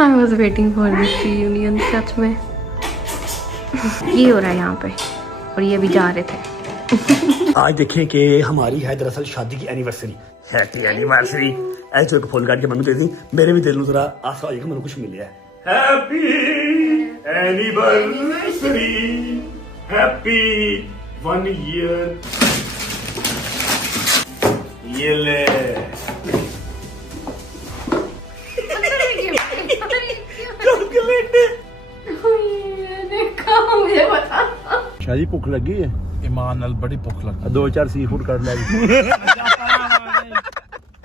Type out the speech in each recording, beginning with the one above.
I was waiting for this reunion सच में। ये हो रहा है यहाँ पे और ये भी जा रहे थे। आज देखें कि हमारी है दरअसल शादी की एनिवर्सरी। Happy anniversary. ऐसे को फोन करके मम्मी कहती मेरे भी दिल में जरा आशा होगी मैंने कुछ मिल है। Happy anniversary, happy 1 year. ये ले मुझे बता शादी भुख लगी है ईमान नाल बड़ी भुख लगी 2-4 सी फूड कर ले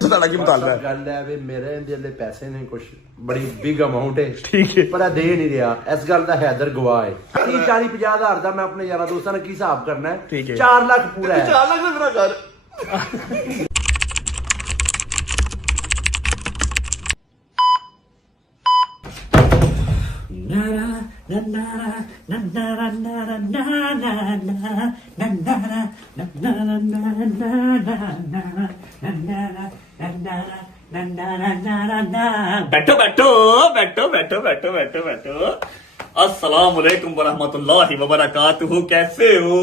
पता लगी मुतालबा गल है वे मेरे दिले पैसे ने कुछ बड़ी बिग अमाउंट है ठीक है पर दे नहीं रहा इस गल दा हैदर गवाह है 30-40-50 हज़ार दा मैं अपने यारा दोस्तां ने की हिसाब करना है ठीक है 4 लाख पूरा है 4 लाख में मेरा घर बैठो बैठो बैठो बैठो बैठो बैठो बैठो। अस्सलाम वालेकुम वरहमतुल्लाहि वबरकातुहू। कैसे हो?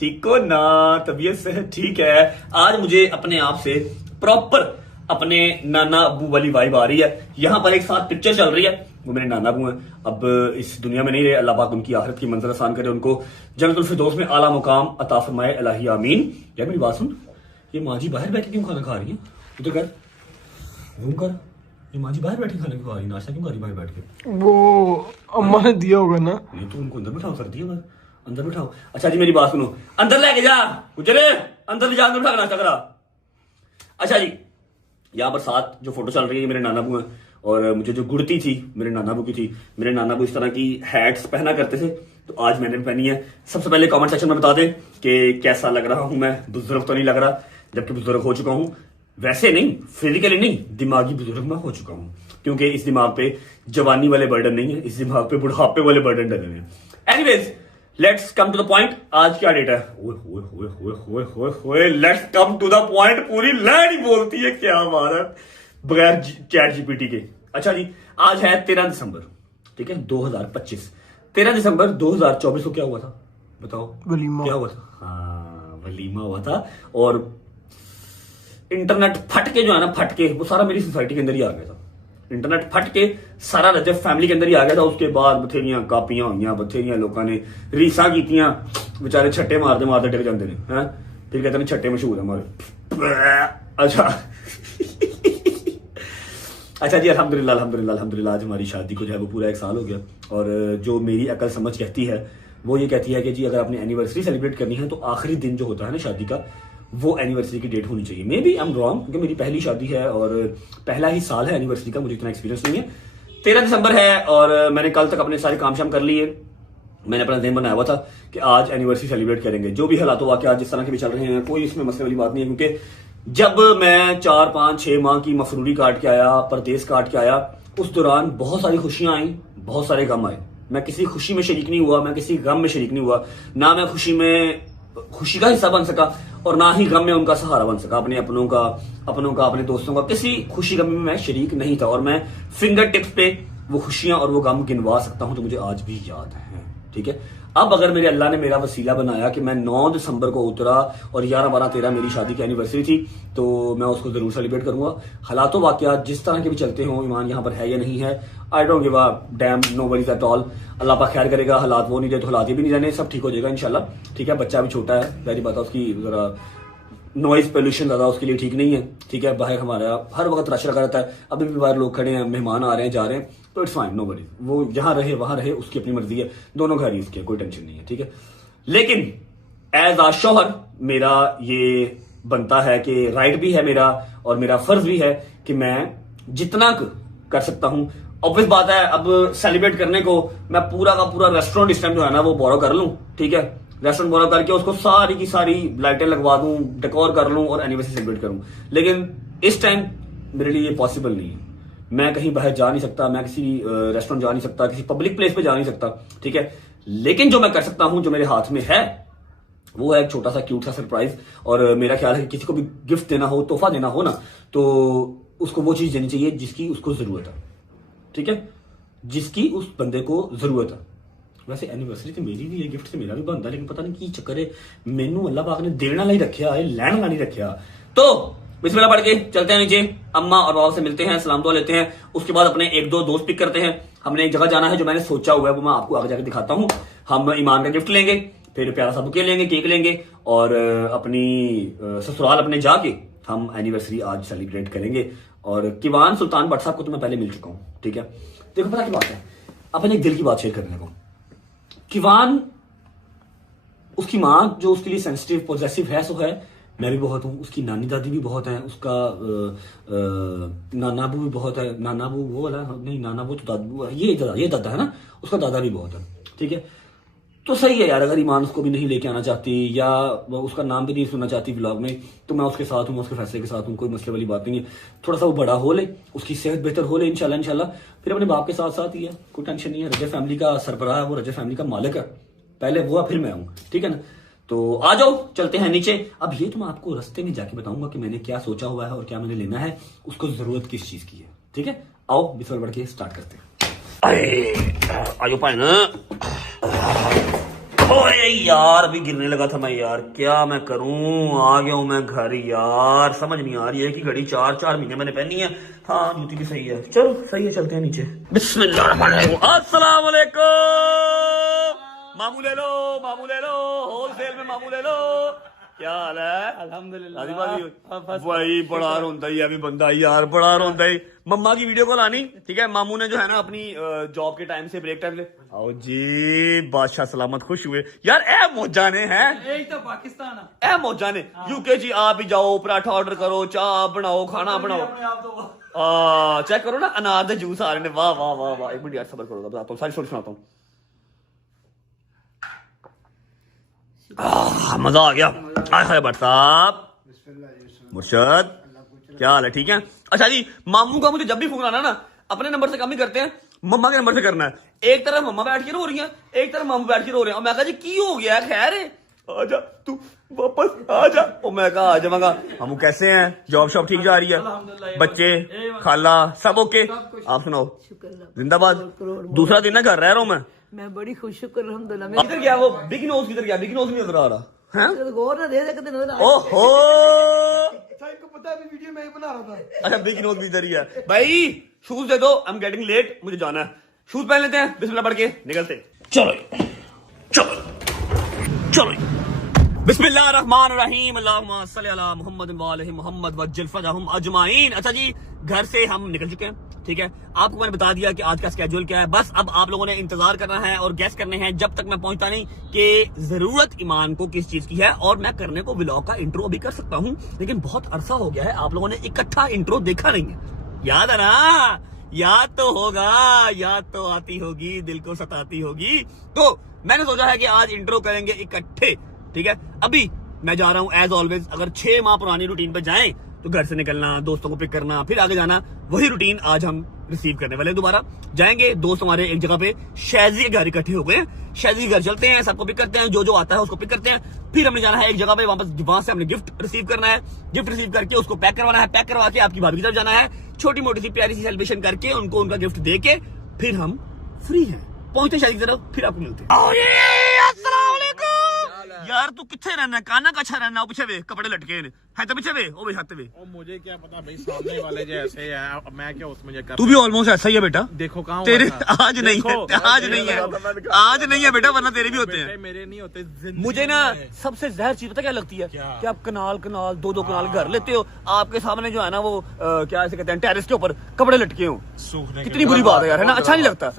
ठीक हो ना? तबीयत से ठीक है? आज मुझे अपने आप से प्रॉपर अपने नाना अबू वाली वाइब आ रही है। यहाँ पर एक साथ पिक्चर चल रही है, वो मेरे नाना अबू हैं, अब इस दुनिया में नहीं रहे। अल्लाह पाक उनकी आखिरत की मंजिल आसान करे, उनको जन्नतुल फिरदौस में आला मुकाम अता फरमाए, इलाही आमीन। यार मेरी बात सुन, ये माँ जी बाहर बैठ के क्यों खाना खा रही है? उधर कर, घूम कर। ये माँ जी बाहर बैठ के खाना खा रही है, नाश्ता क्यों खा रही बाहर बैठ के? वो अम्मा ने दिया होगा ना। नहीं तो उनको अंदर बिठाओ, कर दिया बस, अंदर बिठाओ। अच्छा जी मेरी बात सुनो, अंदर लेके जा गुजरे, अंदर ले जा, अंदर बिठा के नाश्ता करा। अच्छा जी यहाँ पर साथ जो फोटो चल रही है मेरे नाना अबू हैं, और मुझे जो गुड़ती थी मेरे नाना अबू की थी। मेरे नाना अबू इस तरह की हैट्स पहना करते थे, तो आज मैंने भी पहनी है। सबसे पहले कमेंट सेक्शन में बता दें कि कैसा लग रहा हूं मैं। बुजुर्ग तो नहीं लग रहा, जबकि बुजुर्ग हो चुका हूं, वैसे नहीं, फिजिकली नहीं, दिमागी बुजुर्ग मैं हो चुका हूं, क्योंकि इस दिमाग पे जवानी वाले बर्डन नहीं है, इस दिमाग पे बुढ़ापे वाले बर्डन डले हैं। Anyways let's come to the point. आज क्या डेट है? Let's come to the point. पूरी लैंड ही बोलती है, क्या बात है, बगैर चैट जीपीटी के। अच्छा जी आज है 13 दिसंबर, ठीक है 2025। 13 दिसंबर 2024 को क्या हुआ था बताओ? वलीमा। क्या हुआ था? हाँ वलीमा हुआ था, और इंटरनेट फट के जो है ना, फट के वो सारा मेरी सोसाइटी के अंदर ही आ गया था। इंटरनेट फट के सारा रजब फैमिली के अंदर ही आ गया था। उसके बाद बथेरियां कापियां हुई, बथेरियां लोगों ने रीसा कीतियां, बेचारे छट्टे मारते मारते टिक जाते हैं, फिर कहते हैं छट्टे मशहूर है हमारे। अच्छा अच्छा जी अल्हम्दुलिल्लाह अल्हम्दुलिल्लाह अल्हम्दुलिल्लाह आज हमारी शादी को जो है वो पूरा 1 साल हो गया। और जो मेरी अकल समझ कहती है वो ये कहती है कि जी अगर आपने एनिवर्सरी सेलिब्रेट करनी है तो आखिरी दिन जो होता है ना शादी का, वो एनिवर्सरी की डेट होनी चाहिए। Maybe I am wrong, क्योंकि मेरी पहली शादी है और पहला ही साल है एनिवर्सरी का, मुझे इतना एक्सपीरियंस नहीं है। 13 दिसंबर है और मैंने कल तक अपने सारे काम शाम कर लिए। मैंने अपना दिन बनाया हुआ था कि आज एनिवर्सरी सेलिब्रेट करेंगे। जो भी हालात वाकया जिस तरह के भी चल रहे हैं, कोई इसमें मसले वाली बात नहीं है, क्योंकि जब मैं 4, 5, 6 माह की मफरूरी काट के आया, परदेश काट के आया, उस दौरान बहुत सारी खुशियां आई, बहुत सारे गम आए। मैं किसी खुशी में शरीक नहीं हुआ, मैं किसी गम में शरीक नहीं हुआ। ना मैं खुशी का हिस्सा बन सका और ना ही गम में उनका सहारा बन सका। अपने अपनों का, अपने दोस्तों का, किसी खुशी गम में मैं शरीक नहीं था। और मैं फिंगर टिप्स पे वो खुशियां और वो गम गिनवा सकता हूं, तो मुझे आज भी याद है, ठीक है। अब अगर मेरे अल्लाह ने मेरा वसीला बनाया कि मैं 9 दिसंबर को उतरा और 11, 12, 13 मेरी शादी की एनिवर्सरी थी, तो मैं उसको जरूर सेलिब्रेट करूंगा। हालातों वाकयात जिस तरह के भी चलते हों, ईमान यहाँ पर है या नहीं है, I don't give a damn, no worries at all. Allah पाक खैर करेगा, हालात वो नहीं रहे तो हालात ये भी नहीं रहने, सब ठीक हो जाएगा इंशाल्लाह, ठीक है। बच्चा भी छोटा है, पहली बात है उसकी जरा नॉइज पोल्यूशन ज्यादा उसके लिए ठीक नहीं है, ठीक है। बाहर हमारा हर वक्त रश लगा रहता है, अभी भी बाहर लोग खड़े हैं, मेहमान आ रहे हैं जा रहे हैं, तो इट्स फाइन, नो वरी। वो जहां रहे वहां रहे, उसकी अपनी मर्जी है, दोनों घर ही उसके, कोई टेंशन नहीं है, ठीक है। लेकिन एज आ शौहर मेरा ये बनता है कि राइट भी है मेरा और मेरा फर्ज भी है कि मैं जितना कर सकता हूं। ऑब्वियस बात है, अब सेलिब्रेट करने को मैं पूरा का पूरा रेस्टोरेंट इस टाइम जो है ना वो बोरो कर लूं, ठीक है। रेस्टोरेंट बोरो करके उसको सारी की सारी लाइटें लगवा दूं, डेकोर कर लूं और एनिवर्सरी सेलिब्रेट करूं, लेकिन इस टाइम मेरे लिए ये पॉसिबल नहीं है। मैं कहीं बाहर जा नहीं सकता, मैं किसी रेस्टोरेंट जा नहीं सकता, किसी पब्लिक प्लेस पे जा नहीं सकता, ठीक है। लेकिन जो मैं कर सकता हूं, जो मेरे हाथ में है, वो है एक छोटा सा क्यूट सा सरप्राइज। और मेरा ख्याल है कि किसी को भी गिफ्ट देना हो, तोहफा देना हो ना, तो उसको वो चीज देनी चाहिए जिसकी उसको जरूरत है, ठीक है, जिसकी उस बंदे को जरूरत है। वैसे एनिवर्सरी तो मेरी भी है, गिफ्ट से मेरा भी बनता, लेकिन पता नहीं की चक्कर है, मैनू अल्लाह पाक ने देना नहीं रखा है, लैना नहीं रखा। तो बिस्मिल्लाह पढ़ के चलते हैं नीचे, अम्मा और बाबा से मिलते हैं, सलाम दुआ लेते हैं, उसके बाद अपने एक दो दोस्त पिक करते हैं। हमने एक जगह जाना है जो मैंने सोचा हुआ है, वो मैं आपको आगे जाके दिखाता हूँ। हम ईमान का गिफ्ट लेंगे, फिर प्यारा सा बुके लेंगे, केक लेंगे, और अपनी ससुराल अपने जाके हम एनिवर्सरी आज सेलिब्रेट करेंगे। और किवान सुल्तान भट्ट साहब को तो मैं पहले मिल चुका हूँ, ठीक है। देखो पता की बात है, अपने एक दिल की बात शेयर करने लगा। किवान, उसकी माँ जो उसके लिए सेंसिटिव पॉजेसिव है सो है, मैं भी बहुत हूँ, उसकी नानी दादी भी बहुत है, उसका नानाबू भी बहुत है। नानाबू वो वाला नहीं, नानाबू तो दादू है, ये दादा है ना, उसका दादा भी बहुत है, ठीक है। तो सही है यार, अगर ईमान उसको भी नहीं लेके आना चाहती या उसका नाम भी नहीं सुनना चाहती व्लॉग में, तो मैं उसके साथ हूँ, मैं उसके फैसले के साथ हूँ, कोई मसले वाली बात नहीं है। थोड़ा सा वो बड़ा हो ले, उसकी सेहत बेहतर हो ले, इंशाल्लाह फिर अपने बाप के साथ साथ ही है, कोई टेंशन नहीं है। रजा फैमिली का सरबराह है वो, रजा फैमिली का मालिक है, पहले वो फिर मैं हूँ, ठीक है ना। तो आ जाओ चलते हैं नीचे। अब ये तो मैं आपको रास्ते में जाके बताऊंगा कि मैंने क्या सोचा हुआ है और क्या मैंने लेना है, उसको जरूरत किस चीज की है, ठीक है। आओ बिस्मिल्लाह पढ़ के स्टार्ट करते हैं। आयो पाइन, ओए यार अभी गिरने लगा था मैं यार, क्या मैं करूं, आ गया हूं मैं घर यार, समझ नहीं आ रही है कि घड़ी 4 महीने मैंने पहनी है। हाँ जूती भी सही है, चलो सही है, चलते हैं नीचे। बिस्मिल्लाह, अस्सलाम वालेकुम। मामू ले लो, मामू ले लो, होलसेल में मामू ले लो। क्या हाल है? अल्हम्दुलिल्लाह। भाई बड़ा रोंदा ही अभी बंदा यार, बड़ा रोंदा ही। मम्मा की वीडियो कॉल आनी, ठीक है। मामू ने जो है ना अपनी जॉब के टाइम से ब्रेक टाइम ले, आओ जी बादशाह सलामत खुश हुए यार। ए मौजा ने है, यही तो पाकिस्तान है, ए मौजा ने यूके जी। आप ही जाओ, पराठा ऑर्डर करो, चाह बनाओ, खाना बनाओ, चेक करो ना अनार दे जूस आ रहे ने, वाह वाह वाह वाह। एक मिनट यार सबर करो, बताता हूँ सारी स्टोरी सुनाता हूँ। मजा आ गया। आए भट्ट साहब, मुर्शद क्या हाल है, ठीक है। अच्छा जी, मामू का मुझे जब भी फोन आना ना, अपने नंबर से कम ही करते हैं, मम्मा के नंबर से करना है। एक तरफ मम्मा बैठ के रो रही है, एक तरफ मामू बैठ के रो रहे हैं, और मैं कहा जी की हो गया, खैर है, आजा तू वापस आजा। और मैं कहा आ जाऊंगा। मामू कैसे हैं, जॉब शॉब ठीक जा रही है, बच्चे खाला सब ओके, आप सुनाओ। जिंदाबाद। दूसरा दिन ना घर रह रहा हूँ मैं बड़ी खुश हूँ अल्हम्दुलिल्लाह। किधर गया वो बिग नोज, किधर गया? बिग नोज नहीं नजर आ रहा है। गौर ना दे सकते नजर आ। ओहो को पता है वीडियो मैं ही बना रहा था। अच्छा बिग नोज भी इधर ही है। भाई शूज दे दो, आई एम गेटिंग लेट, मुझे जाना है। शूज पहन लेते हैं, बिस्मिल्लाह पढ़ के निकलते। चलो चलो चलो। बिस्मिल्लाहिर्रहमानिर्रहीम, अल्लाहुम्मा सल्ली अला मुहम्मद व आलि मुहम्मद वज्जिल फजहहुम अजमाइन। अच्छा जी, घर से हम निकल चुके हैं, ठीक है। आपको मैंने बता दिया कि आज का स्केड्यूल क्या है, बस अब आप लोगों ने इंतजार करना है और गैस करने हैं जब तक मैं पहुंचता नहीं कि जरूरत ईमान को किस चीज की है। और मैं करने को व्लॉग का इंट्रो अभी कर सकता हूं, लेकिन बहुत अरसा हो गया है आप लोगों ने इकट्ठा इंट्रो देखा नहीं है, याद है ना? याद तो होगा, याद तो आती होगी, दिल को सताती होगी। तो मैंने सोचा है कि आज इंट्रो करेंगे इकट्ठे, ठीक है। अभी मैं जा रहा हूं एज ऑलवेज, अगर 6 माह पुरानी रूटीन पे जाएं तो घर से निकलना, दोस्तों को पिक करना, फिर आगे जाना, वही रूटीन आज हम रिसीव करने वाले हैं। दोबारा जाएंगे, दोस्त हमारे एक जगह पे शायजी के घर इकट्ठे हो गए हैं, शायजी के घर चलते हैं, सबको पिक करते हैं, जो आता है उसको पिक करते हैं। फिर हमने जाना है एक जगह पे, वापस वहां से हमने गिफ्ट रिसीव करना है, गिफ्ट रिसीव करके उसको पैक करवाना है, पैक करवा के आपकी भाभी की तरफ जाना है, छोटी मोटी सी प्यारी सी सेलिब्रेशन करके उनको उनका गिफ्ट दे के फिर हम फ्री हैं, पहुंचते शादी की तरफ, फिर आपको मिलते हैं। यार तू किथे रहना, काना का अच्छा रहना, पीछे वे कपड़े लटके है तो पीछे वे ओ वे हाथ वे। और मुझे क्या पता भाई, सामने वाले जैसे है, मैं क्या उसमें कर। तू भी ऑलमोस्ट ऐसा ही है बेटा, देखो कहाँ तेरे आज नहीं है, आज नहीं है, आज नहीं है बेटा, वरना तेरे भी होते हैं, मेरे नहीं होते। मुझे ना सबसे जहर चीज पता क्या लगती है, कि आप कनाल 2 कनाल घर लेते हो, आपके सामने जो है ना वो क्या ऐसे कहते हैं टेरेस के ऊपर कपड़े लटके हो, कितनी बुरी बात है यार, है ना? अच्छा नहीं लगता।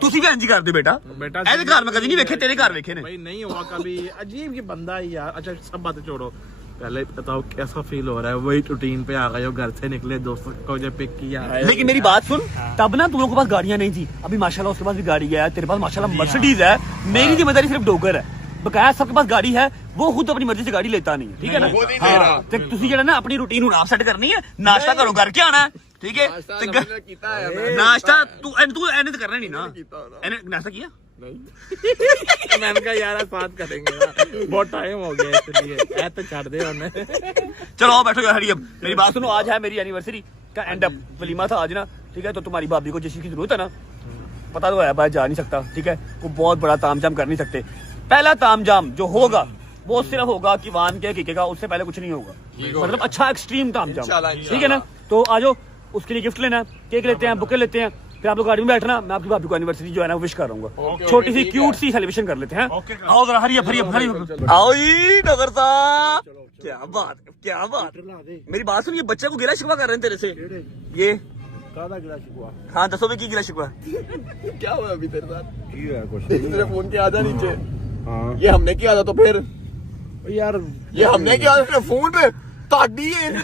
तुसी भी इंज कर दो बेटा, ऐसे घर में कभी नहीं देखे, तेरे घर देखे भाई नहीं हुआ कभी। अजीब की बंदा ही यार। अच्छा सब बातें छोड़ो, पहले बताओ कैसा फील हो रहा है? वही रूटीन पे आ गए हो, घर से निकले, दोस्तों को जो पिक किया है। लेकिन मेरी बात सुन, तब ना तुम लोगों के पास गाड़ियां नहीं थी, अभी माशाल्लाह उसके पास भी गाड़ी है, तेरे पास माशाल्लाह मर्सिडीज है, मेरी जिम्मेदारी सिर्फ डोगर है। बकाया सबके पास गाड़ी है, वो खुद अपनी मर्जी से गाड़ी लेता नहीं है, ठीक है ना? हाँ, तो तुसी जेड़ा ना अपनी रूटीन हुण आप सेट करनी है, नाश्ता करो करके आना है, ठीक है? नाश्ता तू एने तो करना नहीं ना, एने नाश्ता किया नहीं। मैंने कहा यार बात करेंगे ना, बहुत टाइम हो गया इसलिए ऐ तो छाड़ दे उन्हें। चलो आओ बैठो यार। अब मेरी बात सुनो, आज है मेरी एनिवर्सरी का एंड अप, वलीमा था आज ना, ठीक है, तो तुम्हारी भाभी को जिस चीज़ की जरूरत है ना, पता तो है भाई, जा नहीं सकता, ठीक है, वो बहुत बड़ा तामझाम कर नहीं सकते। पहला तामझाम जो होगा वो सिर्फ होगा कि वान के किके का, उससे पहले कुछ नहीं होगा, मतलब अच्छा एक्सट्रीम तामझाम, ठीक है ना। तो आ जाओ, उसके लिए गिफ्ट लेना है, केक लेते हैं, बुके लेते हैं, फिर आप लोग गाड़ी में बैठना, मैं आपकी भाभी को एनिवर्सरी जो है ना विश कर रहा हूँ, छोटी सी क्यूट सी सेलिब्रेशन कर लेते हैं। आओ जरा, हरी हरी हरी, आओ जी नगर साहब, क्या बात, क्या बात, मेरी बात सुनिए, बच्चे को गिला शिकवा कर रहे हैं तेरे से, ये हाँ दसो भी की गिला शिकवा क्या हुआ अभी तेरे साथ? तेरे फोन के आजा नीचे, ये हमने किया था, तो फिर यार ये हमने किया था फोन पे, ਤੁਹਾਡੀ ਇਹਦੀ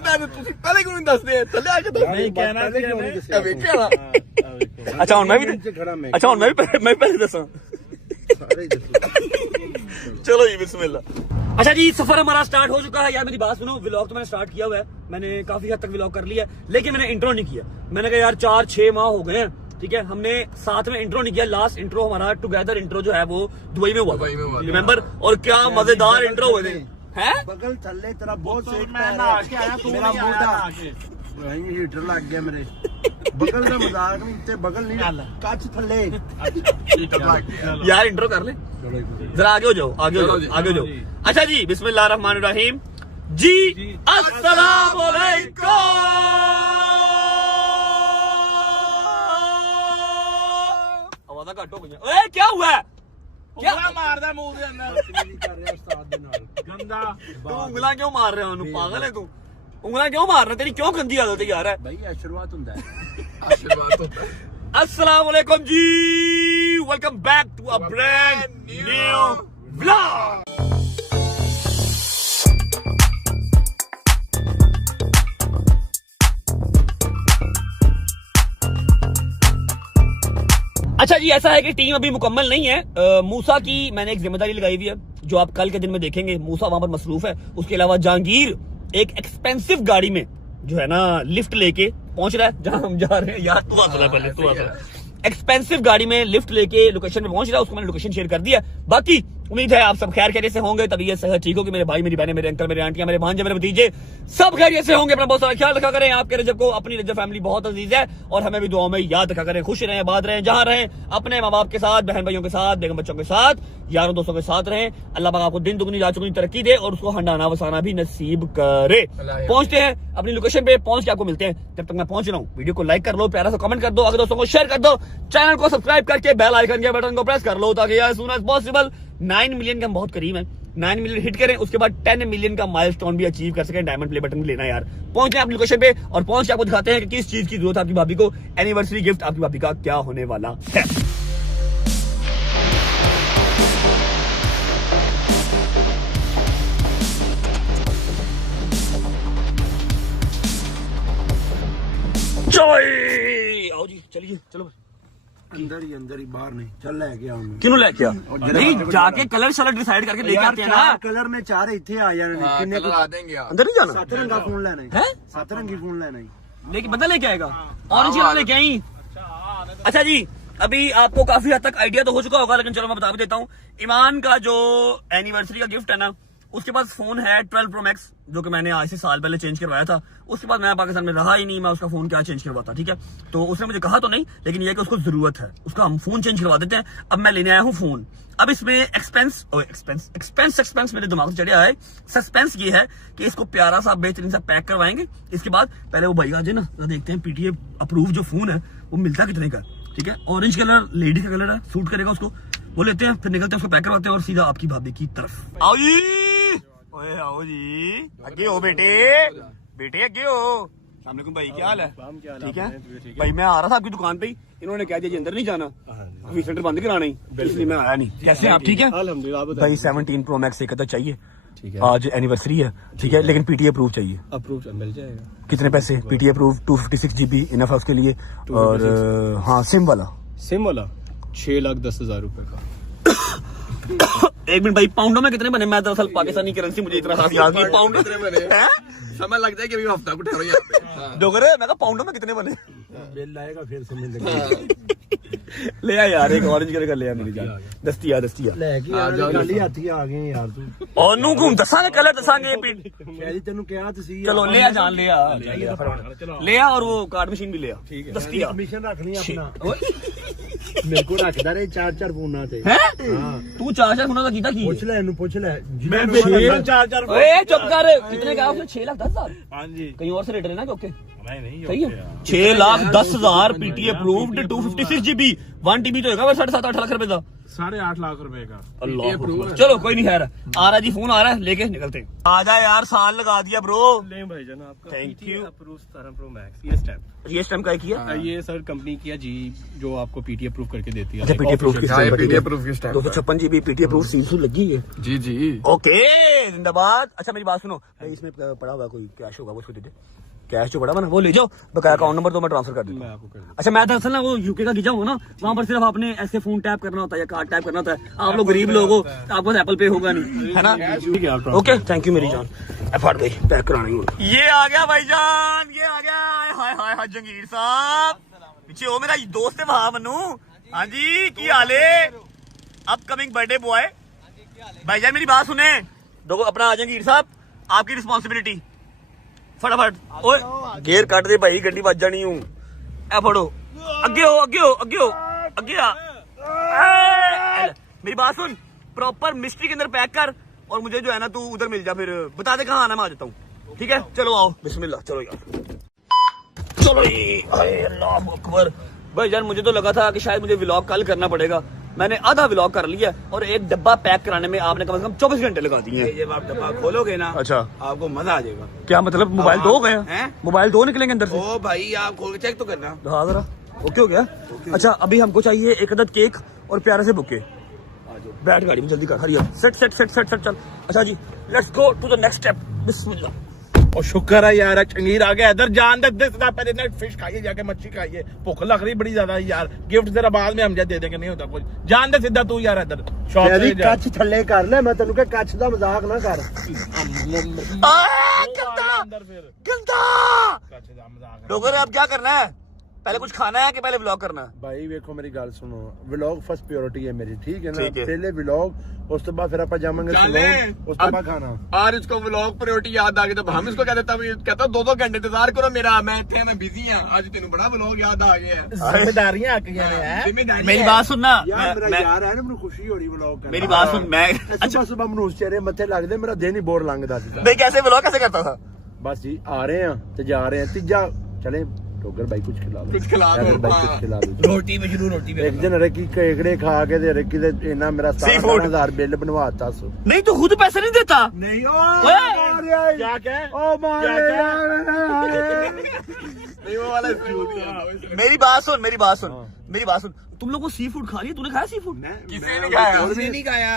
ਤਾਂ ਤੁਸੀਂ ਪਹਿਲੇ ਕਿਉਂ ਨਹੀਂ ਦੱਸਦੇ? ਥੱਲੇ ਆ ਕੇ ਦੱਸ ਨਹੀਂ ਕਹਿਣਾ ਸੀ, ਵੇਖਿਆ ਨਾ। अच्छा ਹੁਣ मैं भी अच्छा ਹੁਣ मैं भी पहले दसा चलो जी बिस्मिल्लाह। अच्छा जी, सफर हमारा स्टार्ट हो चुका है यार। मेरी बात सुनो, व्लॉग तो मैंने स्टार्ट किया हुआ है, मैंने काफी हद तक व्लॉग कर लिया है, लेकिन मैंने इंट्रो नहीं किया। मैंने कहा यार 4-6 माह हो गए हैं, ठीक है, हमने साथ में इंट्रो नहीं किया। लास्ट इंट्रो हमारा टुगेदर इंट्रो जो है वो दुबई में हुआ, रिमेम्बर, और क्या मजेदार इंट्रो हुए थे हैं। बगल थल्ले तेरा बहुत सेक मेरा मोटा हीटर लग गया मेरे बगल का मजाक नहीं, ते बगल नहीं कच थल्ले यार इंट्रो कर ले जरा, आगे हो जाओ, आगे हो जाओ, आगे हो जाओ। अच्छा जी, बिस्मिल्लाहिर्रहमानिर्रहीम जी, अस्सलाम वालेकुम। आवाज़ घट हो गई। ओए क्या हुआ है? क्या मारदा मुंह दे अंदर गंदा, तू उंगला क्यों मार रहे हो? पागल है तू, उंगला क्यों मार रहा है? तेरी क्यों गंदी आदत है यार? भाई आशीर्वाद होता है, आशीर्वाद होता है। अस्सलाम वालेकुम जी, welcome back to a brand new vlog. अच्छा जी, ऐसा है कि टीम अभी मुकम्मल नहीं है। मूसा की मैंने एक जिम्मेदारी लगाई हुई है, जो आप कल के दिन में देखेंगे। मूसा वहां पर मसरूफ है। उसके अलावा जहांगीर एक एक्सपेंसिव गाड़ी में जो है ना लिफ्ट लेके पहुंच रहा है जहां हम जा रहे हैं। यार तू आ पहले, तू आ। एक्सपेंसिव गाड़ी में लिफ्ट लेके लोकेशन पे पहुंच रहा है, उसको मैंने लोकेशन शेयर कर दिया। बाकी उम्मीद है आप सब खैर खैरियत से होंगे, तबीयत सेहत ठीक होगी। मेरे भाई, मेरी बहनें, मेरे अंकल, मेरे आंटियां, मेरे भांजे, मेरे भतीजे सब खैरियत से होंगे। अपना बहुत सारा ख्याल रखा करें। आपके रजब को, अपनी रजब फैमिली बहुत अजीज है और हमें भी दुआओं में याद रखा करें। खुश रहें, आबाद रहें, जहां रहें, अपने माँ बाप के साथ, बहन भाइयों के साथ, बेगम बच्चों के साथ, यारों दोस्तों के साथ रहें। अल्लाह पाक आपको दिन दुगनी रात चुगनी तरक्की दे और उसको हंडाना वसाना भी नसीब करे। पहुंचते हैं अपनी लोकेशन पे, पहुंच के आपको मिलते हैं। जब तक मैं पहुंच रहा हूँ, वीडियो को लाइक कर लो, प्यारा सा कमेंट कर दो, अगर दोस्तों को शेयर कर दो, चैनल को सब्सक्राइब करके बेल आइकन के बटन को प्रेस कर लो, ताकि यार सून एज पॉसिबल 9 मिलियन का हम बहुत करीब है, 9 मिलियन हिट करें, उसके बाद 10 मिलियन का माइलस्टोन भी अचीव कर सकें। डायमंड प्ले बटन भी लेना यार। पहुंचे आप लोकेशन पे और पहुंच के आपको दिखाते हैं कि किस चीज की जरूरत है आपकी भाभी को। एनिवर्सरी गिफ्ट आपकी भाभी का क्या होने वाला है। आओ जी, चलिए, चलो अंदर ही बाहर नहीं, चल लेके आऊं किन्हों लेके आ? नहीं, जाके कलर शलर डिसाइड करके लेके आते हैं ना। कलर में चार इतने आ जाने किन्ने कलर आ देंगे आप। अंदर नहीं जाना। 7 रंगा फोन लेना है, हैं? 7 रंगी फोन लेना है। लेकिन बंदा लेके आएगा, ऑरेंज कलर लेके आई। अच्छा जी, अभी आपको काफी हद तक आइडिया तो हो चुका होगा, लेकिन चलो मैं बता भी देता हूँ। ईमान का जो एनिवर्सरी का गिफ्ट है ना, उसके पास फोन है 12 Pro Max, जो कि मैंने आज से साल पहले चेंज करवाया था। उसके बाद मैं पाकिस्तान में रहा ही नहीं, मैं उसका फोन क्या चेंज करवाता, ठीक है। तो उसने मुझे कहा तो नहीं, लेकिन यह कि उसको जरूरत है, उसका हम फोन चेंज करवा देते हैं। अब मैं लेने आया हूँ फोन। अब इसमें एक्सपेंस मेरे दिमाग से चढ़ा है। सस्पेंस ये है कि इसको प्यारा सा बेहतरीन सा पैक करवाएंगे। इसके बाद पहले वो भाई आ जाए ना, तो देखते हैं PTA अप्रूव जो फोन है वो मिलता कितने का, ठीक है। ऑरेंज कलर लेडी का कलर है, सूट करेगा उसको, वो लेते हैं, फिर निकलते हैं, उसको पैक करवाते हैं और सीधा आपकी भाभी की तरफ। आओ जी, ओए आओ जी, आगे हो बेटे, बेटे आगे हो। अस्सलाम वालेकुम भाई, क्या हाल है? ठीक है भाई, मैं आ रहा था आपकी दुकान पे ही, इन्होंने कह दिया जी अंदर नहीं जाना, अभी सेंटर बंद कराना ही, इसलिए मैं आया नहीं। कैसे आप? ठीक है भाई। 17 Pro Max एक चाहिए, आज एनिवर्सरी है, ठीक है, लेकिन PTA अप्रूव चाहिए। अप्रूव मिल जाएगा। कितने पैसे? PTA अप्रूव 256 GB इनफ है उसके लिए। और हाँ, सिम वाला 6,10,000 रुपए का। एक मिनट भाई, पाउंडों में कितने बने? मैं दरअसल पाकिस्तानी करेंसी मुझे इतना खास याद नहीं। पाउंड कितने बने हैं? समय लगता है कि अभी हफ्ता को ठहरो यहाँ पे। जो करे, मैं कहा पाउंडों में कितने बने? बिल आएगा फिर समझ लेंगे। ले आ यार एक ऑरेंज कलर का ले आ मेरी जान दस्तिया ਲੈ ਕੇ ਯਾਰ ਖਾਲੀ ਹੱਥੀ ਆ ਗਏ ਯਾਰ ਤੂੰ ਉਹਨੂੰ ਘੁੰਮ ਦੱਸਾਂਗੇ ਕਲਰ ਦੱਸਾਂਗੇ ਸ਼ਾਇਦ ਤੈਨੂੰ ਕਿਹਾ ਤੁਸੀਂ चलो ले आ जान ले आ ले आ और वो कार्ड मशीन भी ले आ दस्तिया ਕਮਿਸ਼ਨ ਰੱਖ ਲਈ ਆਪਣਾ ਮੇਰੇ ਕੋਲ ਰੱਖਦਾ ਰਹੇ 4-4 ਫੋਨਾਂ ਤੇ हैं ਹਾਂ तू 4 होना था कीता की ਪੁੱਛ ਲੈ ਇਹਨੂੰ ਪੁੱਛ ਲੈ मैं बेचूंगा 4-4 ओए चुप कर कितने का उसने 6,10,000 हाँ जी कहीं और से रेट लेना क्या ओके नहीं सही है 6,10,000 पीटी अप्रूव्ड 256 GB 1 TB तो होगा 7.5-8 लाख रुपए का 8.5 लाख रुपए का अल्लाह चलो कोई नहीं खैर आ रहा जी फोन आ रहा है लेके निकलते आ जा यार साल लगा दिया ब्रो नहीं भाईजान आपका Thank you. Approve 17 pro max ये स्टेप ये स्टैम्प का किया ये सर कंपनी किया जी जो आपको पीटी अप्रूव करके देती है अच्छा पीटी अप्रूव की पीटी अप्रूव की stamp 256 GB PT approve seal लगी है जी जी ओके जिंदाबाद अच्छा मेरी बात सुनो भाई इसमें पड़ा हुआ कोई कैश होगा वो उसको दे दे कैश जो पड़ा हुआ ना वो ले जाओ बकाया अकाउंट नंबर तो मैं ट्रांसफर कर दूंगा अच्छा मैं दरअसल ना वो यूके का गिजा हूँ ना वहाँ पर सिर्फ आपने ऐसे फोन टैप करना होता है या कार्ड टैप करना होता है आप लोग गरीब लोग हो तो आपको एप्पल पे होगा नहीं है ना ओके थैंक यू मेरी जान एफर्ट भाई पैक करानी ये आ गया भाईजान ये आ गया हाय हाय हाय जंगीर साहब पीछे हो मेरा दोस्त है वहां मनु हाँ जी की हाल है अपकमिंग बर्थडे बॉय भाईजान मेरी बात सुने देखो अपना जंगीर साहब आपकी रिस्पॉन्सिबिलिटी फटाफट ओए गेयर काट दे भाई गड्डी बज जानी हूं ए फड़ो अगे हो अगे हो अगे हो अगे आ मेरी बात सुन प्रॉपर मिस्ट्री के अंदर पैक कर और मुझे जो है ना तू उधर मिल जा फिर बता दे कहाँ आना मैं आ जाता हूँ ठीक है चलो आओ बिस्मिल्लाह चलो यार चलो अल्लाह अकबर भाई जान मुझे तो लगा था कि शायद मुझे व्लॉग कल करना पड़ेगा मैंने आधा व्लॉग कर लिया और एक डब्बा पैक कराने में आपने कम से कम 24 घंटे लगा दिए हैं जब आप डब्बा खोलोगे ना अच्छा आपको मजा आ जाएगा क्या मतलब मोबाइल दो गए हैं? मोबाइल दो निकलेंगे अंदर से ओ भाई आप खोल के चेक तो करना हाँ जरा ओके हो गया अच्छा अभी हमको चाहिए एक अदद केक और प्यारे से बुके बैठ गाड़ी में जल्दी कर हरी set set set set set चल अच्छा जी let's go to the next step बिस्मिल्लाह और शुक्र है यार चंगीर आ गया इधर जान दे पहले ना फिश खाइए जाके मच्छी खाइए भूख लग रही बड़ी ज्यादा यार गिफ्ट जरा बाद में हम जा दे देंगे नहीं होता कुछ जान दे सीधा तू यार इधर शॉप ਯਾਰੀ ਕੱਚ ਥੱਲੇ ਕਰ ਲੈ ਮੈਂ ਤੈਨੂੰ ਕਿਹਾ ਕੱਚ ਦਾ ਮਜ਼ਾਕ ਨਾ ਕਰ अंदर फिर गंदा डोगर अब क्या करना है पहले कुछ खाना है कि पहले व्लॉग करना है ਭਾਈ ਵੇਖੋ ਮੇਰੀ ਗੱਲ ਸੁਣੋ ਵਲੌਗ ਫਸਟ ਪ੍ਰਾਇੋਰਟੀ ਹੈ ਮੇਰੀ ਠੀਕ ਹੈ ਨਾ ਠੀਕ ਹੈ। ਪਹਿਲੇ ਵਲੌਗ ਉਸ ਤੋਂ ਬਾਅਦ ਫਿਰ ਆਪਾਂ ਜਾਵਾਂਗੇ ਸਲੂਨ ਉਸ ਤੋਂ ਬਾਅਦ ਖਾਣਾ और इसको व्लॉग प्रायोरिटी याद आ गई तो हम इसको कहते तब कहता 2-2 घंटे इंतजार करो मेरा मैं इतने मैं बिजी हां आज तेन बड़ा व्लॉग याद आ गया है जिम्मेदारियां आ गई हैं हैं? जिम्मेदारी मेरी बात सुनना ਯਾਰ ਮੇਰਾ ਯਾਰ ਹੈ ਨਾ ਮੈਨੂੰ ਖੁਸ਼ੀ ਹੋ ਰਹੀ ਵਲੌਗ ਕਰਨ मेरी बात सुन मैं ਅੱਛਾ ਸੁਬਹ ਮੈਨੂੰ ਉਸ ਚਿਹਰੇ ਮੱਥੇ ਲੱਗਦੇ ਮੇਰਾ ਦਿਨ ਹੀ ਬੋਰ ਲੰਘਦਾ ਸੀ मैं कैसे व्लॉग कैसे करता था ਬਸ ਜੀ ਆ ਰਹੇ ਆ ਤੇ ਜਾ ਰਹੇ ਆ ਤੀਜਾ ਚਲੇ ਟੋਗਰ ਭਾਈ ਕੁਝ ਖਿਲਾ ਦੋ कुछ खिला दो ਟੋਗਰ ਭਾਈ ਕੁਝ ਖਿਲਾ ਦੋ रोटी में शुरू रोटी में ਇੱਕ ਦਿਨ ਰੱਕੀ ਕੇਕੜੇ ਖਾ ਕੇ ਤੇ ਰੱਕੀ ਦੇ ਇਹਨਾਂ ਮੇਰਾ Seafood। 17,000 ਬਿੱਲ ਬਣਵਾਤਾ ਸੋ नहीं तो खुद पैसे नहीं देता नहीं ओए! क्या क्या ओ मारे नहीं वो वाला इसकी मेरी बात सुन मेरी बात सुन मेरी बात सुन तुम लोग को सी फूड खा रही है तूने खाया सी फूड किसी ने खाया उसने नहीं खाया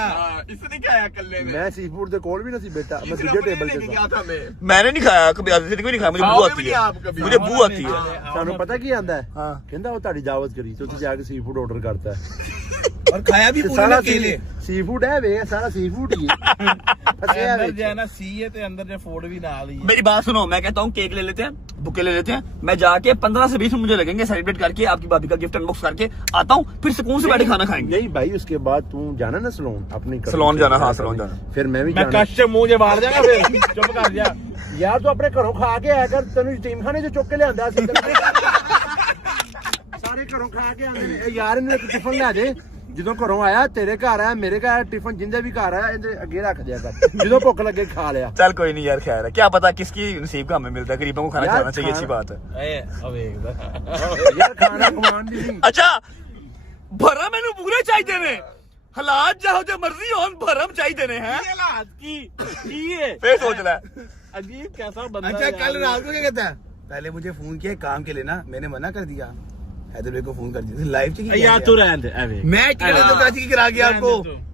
इसने खाया कल्ले ने ਮੈਂ ਸੀਫੂਡ ਦੇ ਕੋਲ ਵੀ ਨਾ ਸੀ ਬੇਟਾ ਮੈਂ ਦੂਜੇ ਟੇਬਲ ਤੇ गया था मैं मैंने नहीं खाया कभी आदत से कोई नहीं खाया मुझे बू आती भी आप है कभी। मुझे बू आती है ਸਾਨੂੰ ਪਤਾ ਕੀ ਆਂਦਾ ਹੈ ਹਾਂ। ਕਹਿੰਦਾ ਉਹ ਤੁਹਾਡੀ ਦਾਵਤ ਕਰੀ ਤੁਸੀਂ ਜਾ ਕੇ ਸੀਫੂਡ ਆਰਡਰ ਕਰਤਾ और खाया भी पूरे ਸਾਰਾ अकेले ਸੀਫੂਡ ਹੈ ਵੇ ਸਾਰਾ ਸੀਫੂਡ ही है फंसिया अंदर ਵਿੱਚ। जो है ना सी है तो अंदर जो फूड भी ना ली मेरी बात सुनो मैं कहता हूँ केक ले लेते हैं बुके ले लेते हैं मैं जाके 15 से 20 मिनट मुझे लगेंगे सेलिब्रेट करके आपकी भाभी का गिफ्ट अनबॉक्स करके आता हूँ फिर सुकून से बैठे खाना खाएंगे नहीं भाई उसके बाद तू जाना ना सलोन अपनी सलोन जाना, हाँ, सलोन जाना। फिर मैं भी मैं जाना कश से मुंह जे मार जाएगा फिर चुप कर जा यार तू अपने घरों खा के आया कर तेन यतीम खाने जो चुक के लिया सारे घरों खा के आंदे ने यार इन्हें एक टिफन ले दे ਜਦੋਂ ਘਰੋਂ ਆਇਆ ਤੇਰੇ ਘਰ ਆਇਆ ਮੇਰੇ ਘਰ ਟਿਫਨ ਜਿੰਦੇ ਵੀ ਘਰ ਆਇਆ ਇਹਦੇ ਅੱਗੇ ਰੱਖ ਦਿਆ ਕਰ ਜਦੋਂ ਭੁੱਖ ਲੱਗੇ ਖਾ ਲਿਆ चल कोई नहीं यार खैर है क्या पता किसकी नसीब का हमें मिलता है गरीबों को खाना यार, खिलाना चाहिए अच्छी खाना- बात है अब एक ਯਾਰ ਖਾਣਾ ਖਵਾਉਣ ਦੀ ਨਹੀਂ अच्छा भरम मैंने पूरे चाहिए ने हालात जो जो मर्जी हो भरम चाहिए ने हैं की है फिर सोच ले अजीब कैसा बंदा अच्छा है कल यार। रात को क्या कहता है पहले मुझे फोन किया काम के लिए ना मैंने मना कर दिया हैदर भाई को फोन कर दिया लाइव से यार तू रहने दे अबे मैं टिकट तो कराची की करा गया आपको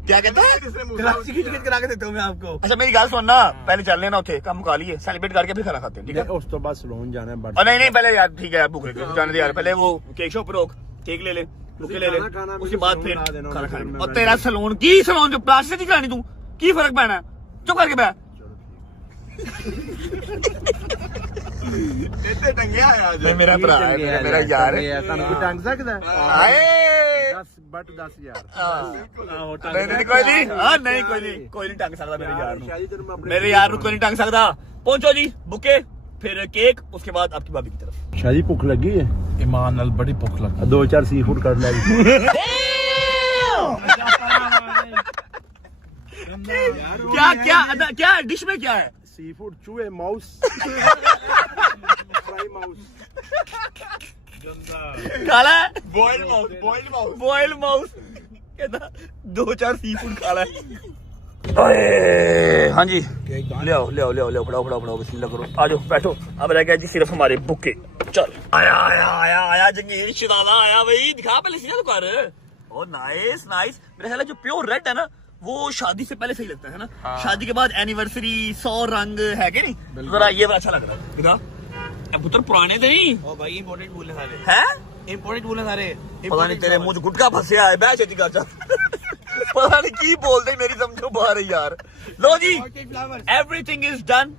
क्या कहता है कराची की टिकट करा के देता हूँ मैं आपको अच्छा मेरी गाल सुनना पहले चल लेना उठे काम मुका लिए सेलिब्रेट करके फिर खाना खाते हैं ठीक है ਉਸ ਤੋਂ ਬਾਅਦ ਸਲੋਨ ਜਾਣਾ ਹੈ और नहीं नहीं पहले यार ठीक है यार भूख लगी जाने दे यार पहले वो केक शॉप रोक केक ले ले बुके ले ले खाना उसके बाद फिर बना देना, खाना फिर खाएंगे मैं और तेरा सलोन की सलोन जो प्लास्टिक की करानी तू की फर्क पैना चुप करके बैठ ਇੱਥੇ ਟੰਗਿਆ ਆ ਅੱਜ ਮੇਰਾ ਭਰਾ ਹੈ ਮੇਰਾ ਯਾਰ ਹੈ ਤੁਹਾਨੂੰ ਕੋਈ ਟੰਗ ਸਕਦਾ ਹਾਏ 10,000 ਨਹੀਂ ਕੋਈ ਨਹੀਂ ਹਾਂ ਨਹੀਂ ਕੋਈ ਨਹੀਂ ਟੰਗ ਸਕਦਾ ਮੇਰੇ ਯਾਰ ਨੂੰ मेरे यार को नहीं टंग सकता पहुंचो जी बुके फिर केक उसके बाद आपकी भाभी की तरफ ਸ਼ਾਦੀ ਭੁੱਖ ਲੱਗੀ ਹੈ ईमान नाल बड़ी भुख लगी 2-4 ਸੀ ਫੂਡ ਕੱਢ ਲੈ क्या क्या क्या डिश में क्या है ਸੀ ਫੂਡ ਚੂਹੇ ਮਾਊਸ ਫਰਾਈ ਮਾਊਸ काला है बॉइल्ड माउस कहता 2-4 सी फूड खा है हाँ जी ले आओ फटाओ बिस्मिल्लाह करो आ जाओ बैठो अब रह गया जी सिर्फ हमारे बुके चल आया जंगीर शिदाला आया भाई दिखा पहले सीधा तो कर ओ नाइस मेरा ख्याल है जो प्योर रेड है ना वो शादी से पहले सही लगता है ना शादी के बाद एनिवर्सरी 100 रंग है कि नहीं जरा ये अच्छा लग रहा है दिखा अब पुत्र पुराने थे नहीं ओ भाई इंपोर्टेड फूल है सारे हैं इंपोर्टेड फूल है सारे पता नहीं तेरे मुझ गुटका फंसिया है बैठ छेती कर पता नहीं की बोलते मेरी समझो बाहर है यार लो जी एवरीथिंग इज डन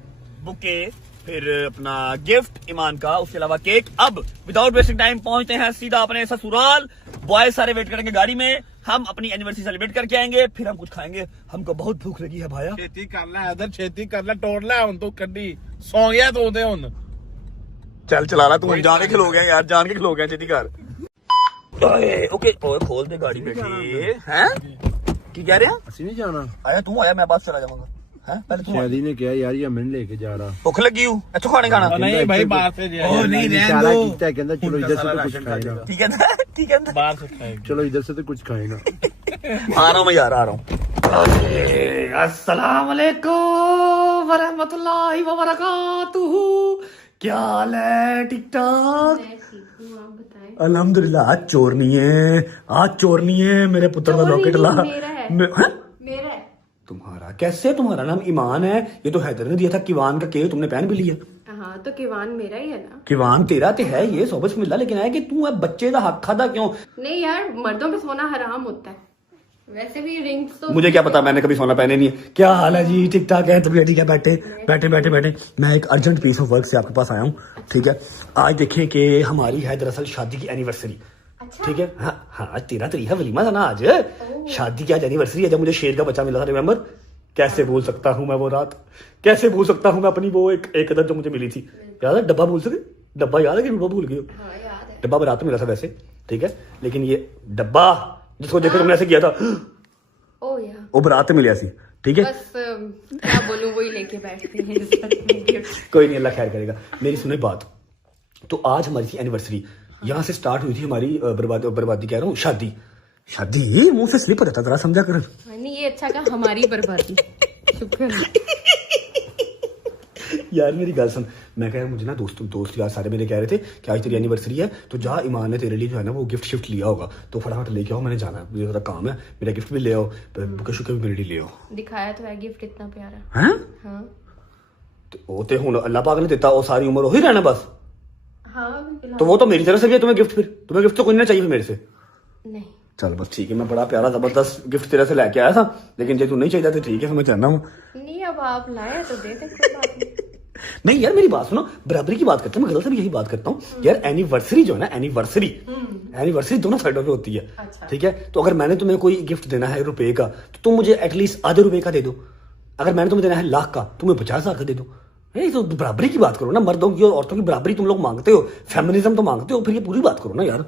बुके फिर अपना गिफ्ट ईमान का उसके अलावा केक अब विदाउट वेस्टिंग टाइम पहुंचते हैं सीधा अपने ससुराल बॉयज सारे वेट करेंगे गाड़ी में हम अपनी एनिवर्सरी सेलिब्रेट करके आएंगे फिर हम कुछ खाएंगे हमको बहुत भूख लगी है भाया ਛੇਤੀ ਕਰ ਲੈ ਇਧਰ ਛੇਤੀ ਕਰ ਲੈ ਤੋੜ ਲੈ ਹੁਣ ਤੂੰ ਕੱਢੀ ਸੌਂ ਗਿਆ ਤੂੰ ਤੇ ਹੁਣ चल चला रहा तू जान के खलो गया यार जान के खलो गया छेती कर ओके ओए खोल दे गाड़ी बैठी हैं की कह रहे हैं ਅਸੀਂ नहीं जाना आया तू आया मैं बाद चला जाऊंगा हैं पहले तू ਸ਼ਾਦੀ ਨੇ ਕਿਹਾ ਯਾਰ ਇਹ ਮੈਨੂੰ ਲੈ ਕੇ ਜਾ ਰਹਾ भूख लगी हूं अच्छा खाने खाना नहीं भाई बाहर से जे ओ नहीं रहने इशारा दो ਕੀਤਾ ਕਹਿੰਦਾ ਚਲੋ इधर से तो कुछ खाएगा ठीक है बाहर से खाएंगे चलो इधर से तो कुछ खाएगा आ रहा हूं मैं यार आ रहा हूं अस्सलाम वालेकुम वरहमतुल्लाहि व बरकातुहू क्या हाल है टिक टाक मैं ठीक हूँ आप बताएं अल्हम्दुलिल्लाह आज चोर नहीं है मेरे पुत्र का चोर लॉकेट नहीं, ला मेरा है। हैं? मेरा है तुम्हारा कैसे तुम्हारा नाम ईमान है ये तो हैदर ने दिया था किवान का केक तुमने पहन भी लिया हाँ तो किवान मेरा ही है ना किवान तेरा तो है ये सोबत मिला लेकिन है कि तू अब बच्चे का हक खाता क्यों नहीं यार मर्दों पे सोना हराम होता है वैसे भी रिंग्स तो मुझे क्या पता मैंने कभी सोना पहने नहीं है क्या हाल है जी ठीक ठाक है तबीयत ठीक है बैठे मैं एक अर्जेंट पीस ऑफ वर्क से आपके पास आया हूँ ठीक है आज देखें कि हमारी है दरअसल शादी की एनिवर्सरी अच्छा ठीक है हाँ आज 13 तारीख है वलीमा था ना आज शादी की आज एनिवर्सरी है जब मुझे शेर का बच्चा मिला था रिमेम्बर कैसे भूल सकता हूँ मैं वो रात कैसे भूल सकता हूँ मैं अपनी वो एक कदर जो मुझे मिली थी याद है डब्बा भूल सके डब्बा याद है कि डब्बा भूल गई हो हाँ याद है डब्बा बारात में मिला था वैसे ठीक है लेकिन ये डब्बा जिसको देखो तुमने ऐसे किया था ओ यार वो बारात में मिला सी ठीक है बस क्या बोलूं वही लेके बैठते हैं सच में gift। कोई नहीं अल्लाह खैर करेगा मेरी सुने बात तो आज हमारी थी एनिवर्सरी यहाँ से स्टार्ट हुई थी हमारी बर्बादी कह रहा हूँ शादी मुंह से स्लिप हो जाता जरा समझा कर नहीं ये अच्छा का हमारी बर्बादी शुक्र यार मेरी गल सुन मैं कह रहा मुझे ना दोस्त यार सारे मेरे कह रहे थे कि आज तेरी एनिवर्सरी है तो जा ईमान ने तेरे लिए जो है ना वो गिफ्ट शिफ्ट लिया होगा तो फटाफट लेके आओ मैंने जाना है मुझे थोड़ा काम है मेरा गिफ्ट भी ले आओ बुके शुके भी मेरे लिए ले आओ दिखाया तो है गिफ्ट इतना प्यारा हैं हाँ वो तो हुन अल्लाह पाक ने देता वो सारी उम्र वही रहना बस हाँ तो वो तो मेरी तरफ से भी है तुम्हें गिफ्ट फिर तुम्हें गिफ्ट तो कोई नहीं चाहिए फिर मेरे से नहीं चल बस ठीक है मैं बड़ा प्यारा जबरदस्त गिफ्ट तेरे से लेके आया था लेकिन जो तू नहीं चाहिए तो ठीक है मैं जानना हूँ नहीं अब आप लाए तो दे दे कोई बात नहीं नहीं यार मेरी बात सुनो बराबरी की बात करता हूँ मैं गलत से भी यही बात करता हूँ यार एनिवर्सरी जो है ना एनिवर्सरी दोनों साइडों पे होती है अच्छा। ठीक है तो अगर मैंने तुम्हें कोई गिफ्ट देना है रुपए का तो तुम मुझे एटलीस्ट आधे रुपए का दे दो अगर मैंने तुम्हें देना है लाख का तुम्हें 50,000 का दे दो तो बराबरी की बात करो ना मर्दों की और औरतों की बराबरी तुम लोग मांगते हो फेमिनिज्म तो मांगते हो फिर ये पूरी बात करो ना यार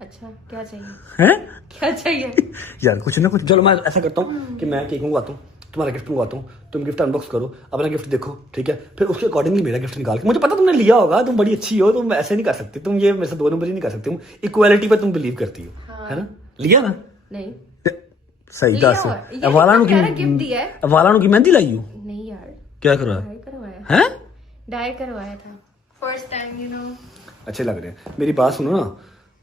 अच्छा क्या चाहिए हैं क्या चाहिए यार कुछ ना कुछ चलो मैं ऐसा करता हूँ कि मैं केक मंगवाता हूँ तुम्हारा गिफ्ट मंगवाता हूँ तुम गिफ्ट अनबॉक्स करो अपना गिफ्ट देखो ठीक है फिर उसके अकॉर्डिंगली मेरा गिफ्ट निकाल के मुझे पता तुमने लिया होगा तुम बड़ी अच्छी हो तुम ऐसे नहीं कर सकती तुम ये मेरे से 2 नंबर ही नहीं कर सकती इक्वालिटी पे तुम बिलीव करती हो हाँ। है ना लिया ना नहीं सही लिया दस हुआ। ये वाला इतना प्यारा gift दिया है। वाला की मेहंदी लाई हूँ नहीं यार क्या करवाया डाई करवाया हैं डाई करवाया था फर्स्ट टाइम यू नो अच्छे लग रहे हैं मेरी बात सुनो ना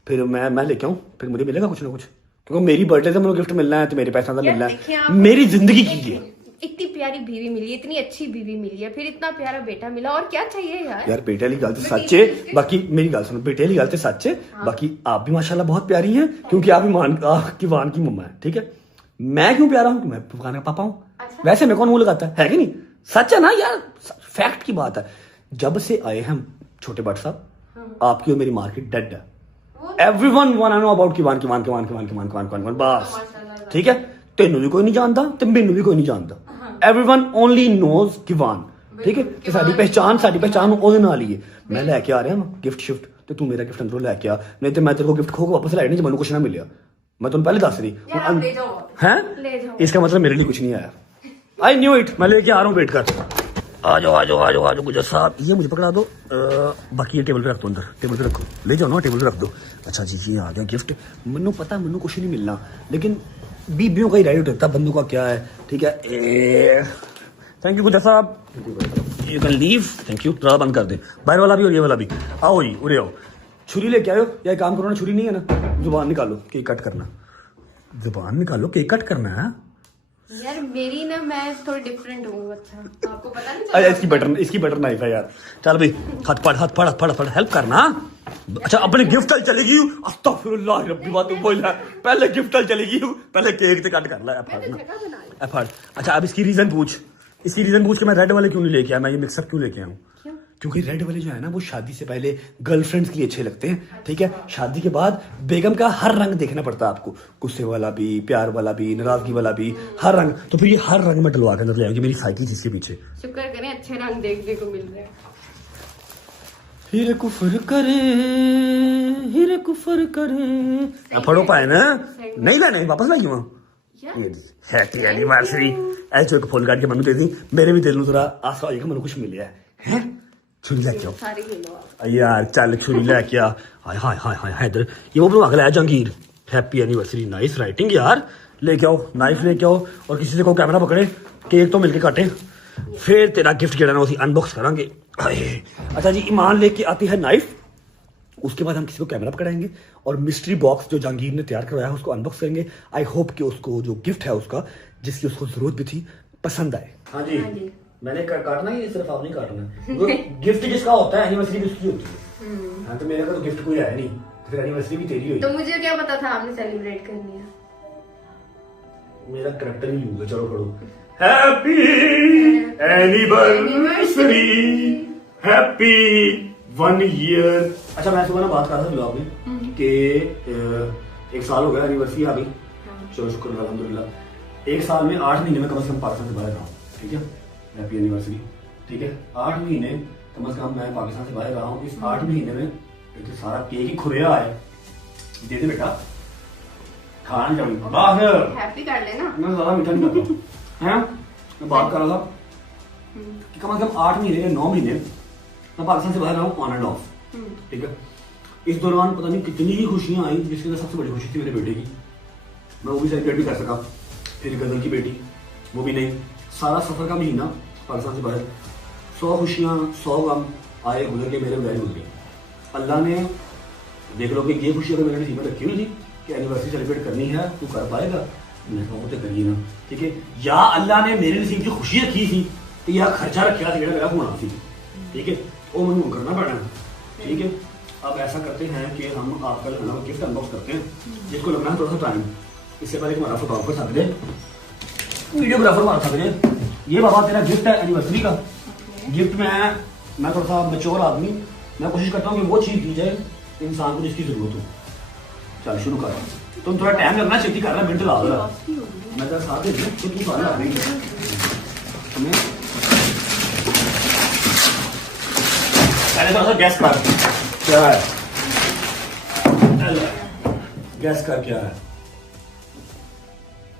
फिर मैं लेके आऊँ फिर मुझे मिलेगा कुछ ना कुछ क्योंकि मेरी बर्थडे से मुझे गिफ्ट मिलना है तो मेरे पैसा का मिलना देखिए है आप- मेरी जिंदगी की है इतनी प्यारी बीवी मिली है इतनी अच्छी बीवी मिली है फिर इतना प्यारा बेटा मिला और क्या चाहिए यार यार बेटे वाली गल तो सच है बाकी मेरी गल सुनो बेटे वाली गल तो सच है बाकी आप भी माशाल्लाह बहुत प्यारी हैं क्योंकि आप ईमान की मम्मा है ठीक है मैं क्यों प्यारा हूँ मैं फुफान का पापा हूँ अच्छा। वैसे मैं कौन मुंह लगाता है कि नहीं सच है ना यार फैक्ट की बात है जब से आए हम छोटे भट्ट साहब, आपकी और मेरी मार्केट डेड है। Everyone want to know about किवान बस, ठीक है। तेनू भी कोई नहीं जानता ते मैनू भी कोई नहीं जानता। एवरीवन ओनली नोज किवान, ठीक है। ते साडी पहचान ओदे नाल ही है। मैं लेके आ रहा हूं गिफ्ट शिफ्ट, ते तू मेरा गिफ्ट अंदरों लेके आ, नहीं ते मैं तेरे को गिफ्ट खो के वापस लाए नहीं, जो मैनू कुछ ना मिलिया। मैं तुम पहले दस रही हैं, इसका मतलब मेरे लिए कुछ नहीं आया। आई न्यू इट, मैं लेके आ रहा हूँ, वेट कर। आ जाओ गुजर साहब, ये मुझे पकड़ा दो। बाकी ये टेबल पे रख दो, अंदर टेबल पे रखो, ले जाओ ना, टेबल पे रख दो। अच्छा जी, ये आ गया गिफ्ट। मैनू पता मैनू कुछ नहीं मिलना, लेकिन बीबियों का ही राइट होता है, बंदों का क्या है, ठीक है। थैंक यू गुजर साहब, you can leave, thank you. थोड़ा बंद कर दे, बाहर वाला भी और ये वाला भी। आओ जी, उरे आओ, छुरी लेके आयो, या एक काम करो ना, छुरी नहीं है ना, जुबान निकालो, केक कट करना, जुबान निकालो, केक कट करना है यार। मेरी ना, मैं थोड़ी डिफरेंट हूँ। अच्छा, आपको पता नहीं अरे इसकी बटर नाइफ है यार। चल भाई, हाथ फड़ हेल्प करना। अच्छा, अपने गिफ्ट तल चलेगी, अस्तगफिरुल्लाह रब्बी, बात बोल, पहले गिफ्ट तल चलेगी, पहले केक ते कट कर ला। फड़। अच्छा, अब इसकी रीजन पूछ के मैं रेड वाले क्यों नहीं लेके आया, मैं ये मिक्सअप क्यों लेके आऊँ? क्योंकि रेड वाले जो है ना, वो शादी से पहले गर्लफ्रेंड्स के लिए अच्छे लगते हैं, ठीक है। शादी के बाद बेगम का हर रंग देखना पड़ता है आपको, गुस्से वाला भी, प्यार वाला भी, नाराजगी वाला भी, हर रंग। तो फिर ये हर रंग में डलवा के अंदर ले आएगी मेरी साइकिल जिसके पीछे। शुक्र करें अच्छे रंग देखने को मिल रहे हैं। हीरे कुफर करे फड़ो पाए ना, नहीं लाने, वापस लाई वहां। Happy anniversary. ऐसे एक फूल काट के मनु दे दी, मेरे भी दिल में थोड़ा आशा होगा मनु कुछ मिले है। छुरी लेके आओ यार, चल छुरी लेके आ। हाय इधर ये वो बनवा के लाया Jahangir. Happy anniversary, nice writing यार। लेके आओ नाइफ, लेके आओ, और किसी से को कैमरा पकड़े, केक तो मिलके काटे, फिर तेरा गिफ्ट जो है ना उसी अनबॉक्स करांगे। अच्छा जी, ईमान लेके आती है नाइफ, उसके बाद हम किसी को कैमरा पकड़ाएंगे और मिस्ट्री बॉक्स जो जहांगीर ने तैयार करवाया है उसको अनबॉक्स करेंगे। आई होप कि उसको जो गिफ्ट है उसका, जिसकी उसको जरूरत भी थी, पसंद आए। हाँ जी, मैंने काटना ही, सिर्फ आप नहीं काटना। गिफ्ट जिसका होता है, एनिवर्सरी भी उसकी होती है। हाँ, तो मेरे का तो गिफ्ट कोई आया नहीं, फिर एनिवर्सरी भी तेरी हुई। तो मुझे क्या पता था आपने सेलिब्रेट करनी है। मेरा करैक्टर ही लूज है। चलो पढ़ो। Happy anniversary, happy 1 year. अच्छा, मैं सुबह ना बात कर रहा था ब्लॉग में कि 1 साल हो गया, एनिवर्सरी आ गई। चलो शुक्र अल्हम्दुलिल्लाह। 1 साल में 8 महीने में कम से कम पाकिस्तान से बाहर रहा हूँ, ठीक है। हैप्पी एनिवर्सरी, ठीक है। 8 महीने कम से कम मैं पाकिस्तान से बाहर रहा हूँ। इस 8 महीने में तो सारा केक ही खुरेया है। दे दे बेटा, खाना चाहिए बाहर। हैप्पी कर लेना, मैं ज्यादा मीठा नहीं करता है। मैं बात कर रहा था कि कम से कम 8 महीने या 9 महीने मैं पाकिस्तान से बाहर रहा हूँ, ऑन एंड ऑफ, ठीक है। इस दौरान पता नहीं कितनी ही खुशियां आई, जिसके अंदर सबसे बड़ी खुशी थी मेरे बेटे की। मैं वो भी सेलिब्रेट भी कर सका। फिर गजल की बेटी, वो भी नहीं। सारा सफर का महीना पाकिस्तान से बाहर, 100 खुशियां 100 गम आए गुजर के मेरे बगैर गुजरे। अल्लाह ने देख लो कि ये खुशी अगर मेरे नसीब में रखी हुई थी कि एनिवर्सरी सेलिब्रेट करनी है, तू कर पाएगा, मैं कहा तो करिए ना, ठीक है। या अल्लाह ने मेरे नसीब की खुशी रखी थी तो यह खर्चा रखा था मेरा होना थी, ठीक है। वो मैंने करना पड़ा, ठीक है। अब ऐसा करते हैं कि हम आपका गिफ्ट अनबॉक्स करते हैं, जिसको लगना है थोड़ा सा टाइम। इससे पहले हमारा फोटोग्राफर साथ दे, वीडियोग्राफर हमारा साथ दे। ये बाबा तेरा गिफ्ट है एनिवर्सरी का। गिफ्ट में मैं थोड़ा सा मैच्योर आदमी, मैं कोशिश करता हूँ कि वो चीज़ दी जाए इंसान को जिसकी जरूरत हो। चल शुरू कर, तुम थोड़ा टाइम लगना, छेती कर रहा, मिनट ला रहा। मैं तेरा साथ दे दूँ तो तू सारे आ गई। पहले थोड़ा सा गैस कर क्या है, गैस कर क्या है।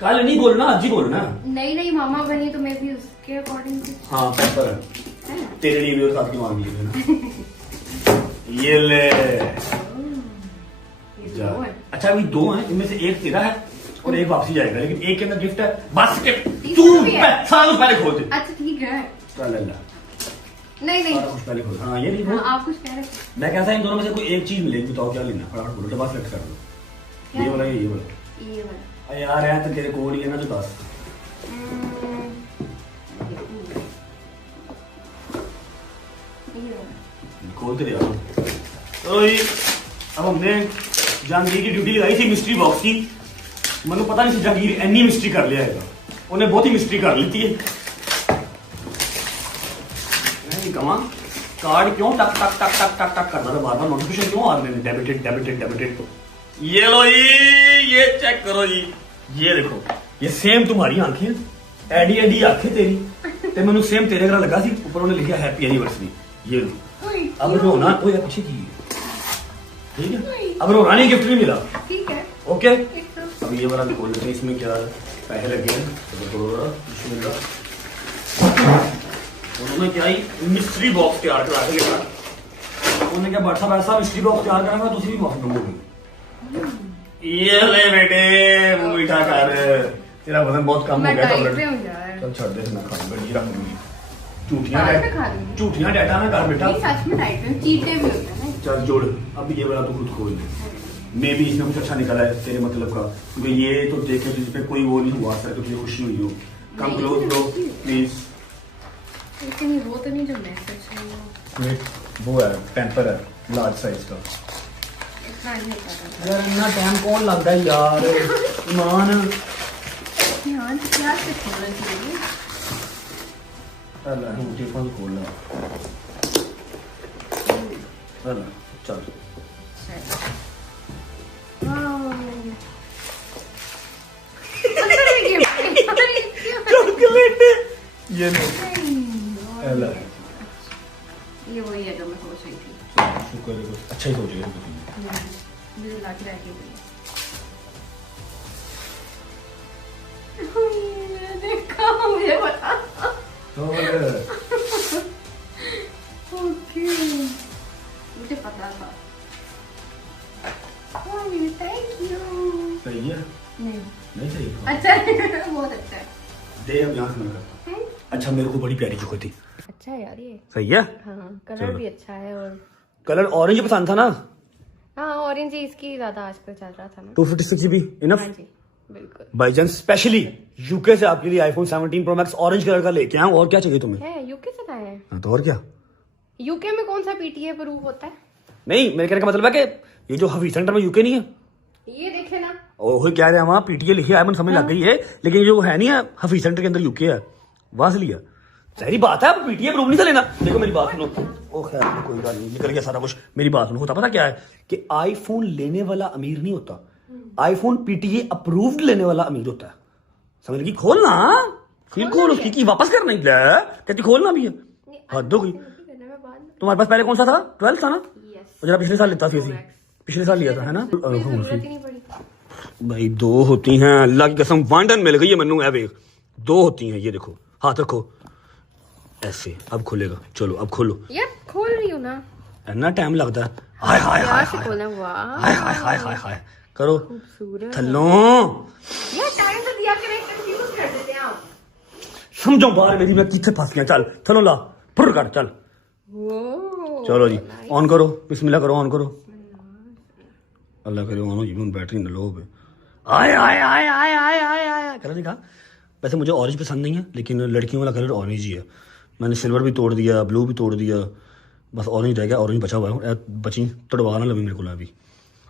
कल नहीं बोलना, आज ही बोलना। नहीं मामा बनी तो मैं भी उसके अकॉर्डिंग। हाँ, पेपर है तेरे लिए भी और साथ की मांग ली। ये ले जा। अच्छा, अभी 2 हैं, इनमें से एक तेरा है और एक वापसी जाएगा, लेकिन एक के अंदर गिफ्ट है बस के। तू सारा पहले खोल दे। अच्छा ठीक है, चल अल्लाह। नहीं कुछ पहले खोल। हाँ, ये नहीं, आप कुछ कह रहे थे। मैं कहता इन दोनों में से कोई एक चीज मिलेगी, बताओ क्या लेना। फटाफट बोलो, डब्बा सेलेक्ट कर दो। ये वाला, ये वाला, ये वाला। यार है तो तेरे कोड ही है ना, जो 10 खोलते रहे। अब हमने जहांगीर की ड्यूटी लगाई थी मिस्ट्री बॉक्स की। मतलब पता नहीं जहांगीर एनी मिस्ट्री कर लिया है, उन्हें बहुत ही मिस्ट्री कर ली थी। कमा कार्ड क्यों टक टक टक टक टक टक करना था बार बार, नोटिफिकेशन क्यों आ रहे हैं? Debited debited debited. ये लो जी, ये चेक करो जी, ये देखो, ये सेम तुम्हारी आंखें, एडी एडी आंखें तेरी ते मैंने सेम तेरे घर लगा सी, ऊपर उन्होंने लिखा हैप्पी एनिवर्सरी। ये लो, अब रोना तो या पीछे की, ठीक है? अब रोना नहीं, गिफ्ट नहीं मिला, ठीक है ओके? अब ये वाला खोल लेते हैं, इसमें क्या पैसे लगे हैं, उन्होंने क्या ही मिस्ट्री बॉक्स तैयार करा के लिखा, उन्होंने क्या व्हाट्सएप ऐसा मिस्ट्री बॉक्स तैयार करना, दूसरी भी बॉक्स मंगोगी। ये ले बेटे, मुंह मीठा कर, तेरा वजन बहुत कम हो गया, चल छोड़ दे, ना खा बड़ी रख लूंगी। झूठियां डाटा ना कर बेटा, सच में डाइट में चीट डे भी होता है। चल जोड़, अब ये वाला तू खुद खोल ले, मे भी इसमें कुछ अच्छा निकला है तेरे मतलब का, क्योंकि ये तो देखे जिस पे कोई वो नहीं हुआ सर, तो तुझे खुशी हुई हो। Come close bro please. लेकिन वो तो नहीं जो मैसेज है, वो है टेम्पर है लार्ज साइज का। इतना नहीं पता यार इतना टाइम कौन लगता है यार, ईमान यार, क्या से खोलना चाहिए? अल्लाह टिफिन खोलना, अल्लाह चल चॉकलेट ये अल्लाह, ये वही है जो मैं सोच रही थी। शुक्र है, कुछ अच्छा ही सोच रहे हो मुझे लाके रखी देखा, मुझे पता। ओके, मुझे पता था। Thank you. सही है? नहीं सही है? अच्छा है, बहुत अच्छा है। दे अब यहाँ से मैं करता हूँ। अच्छा मेरे को बड़ी प्यारी चॉकलेट थी। अच्छा है यार ये। सही है? हाँ, कलर भी अच्छा है और कलर ऑरेंज पसंद था ना? हाँ, ऑरेंज ही इसकी ज्यादा आजकल चल रहा था ना। 256 GB इनफ? हाँ जी, बिल्कुल। भाईजान स्पेशली यूके से आपके लिए iPhone 17 pro max orange colour का लेके आया हूं, और क्या चाहिए तुम्हें? है यूके से लाए हैं? हाँ, तो और क्या? यूके में कौन सा पीटीए प्रूफ होता है? नहीं, मेरे कहने का मतलब है कि ये जो हफीज सेंटर में यूके नहीं है, ये देखे ना, ओह क्या रहे वहाँ पीटीए लिखी है, समझ लग गई है, लेकिन जो है नहीं है हफीज सेंटर के अंदर यूके है, वहां से लिया। सही बात है, अब पीटीए प्रूफ नहीं था लेना। देखो मेरी बात सुनो, ओ खैर कोई बात नहीं, निकल गया सारा कुछ। मेरी बात सुनो, होता पता क्या है कि आईफोन लेने वाला अमीर नहीं होता, आईफोन पीटीए अप्रूव्ड लेने वाला अमीर होता है। समझ लगी? खोलना फिर खोल, उसकी की वापस करना ही कहती, खोलना भी है, हद हो गई। तुम्हारे पास पहले कौन सा था? 12 था ना? जरा पिछले साल लेता था, पिछले साल लिया था, है ना? भाई दो होती हैं, अल्लाह की कसम वांडन मिल गई है मैनू, है दो होती हैं। ये देखो, हाथ रखो ऐसे, अब खुलेगा। चलो अब खोलो यार, खोल रही हूँ ना, इतना टाइम लगता है। हाय हाय हाय हाय हाय हाय हाय हाय हाय करो थल्लो यार, टाइम तो दिया करें, कंफ्यूज कर देते हैं आप। समझो बाहर मेरी, मैं किथे फंस गया। चल थलो ला फुर कर, चल चलो जी, ऑन करो, बिस्मिल्लाह करो, ऑन करो, अल्लाह करे ऑन हो जी, बैटरी न लो। आय आय आय आय आय आय आय कलर दिखा। वैसे मुझे ऑरेंज पसंद नहीं है, लेकिन लड़कियों वाला कलर ऑरेंज ही है। मैंने सिल्वर भी तोड़ दिया, ब्लू भी तोड़ दिया, बस ऑरेंज रह गया। ऑरेंज बचा हुआ है, बची तोड़वा ना लगी मेरे को अभी।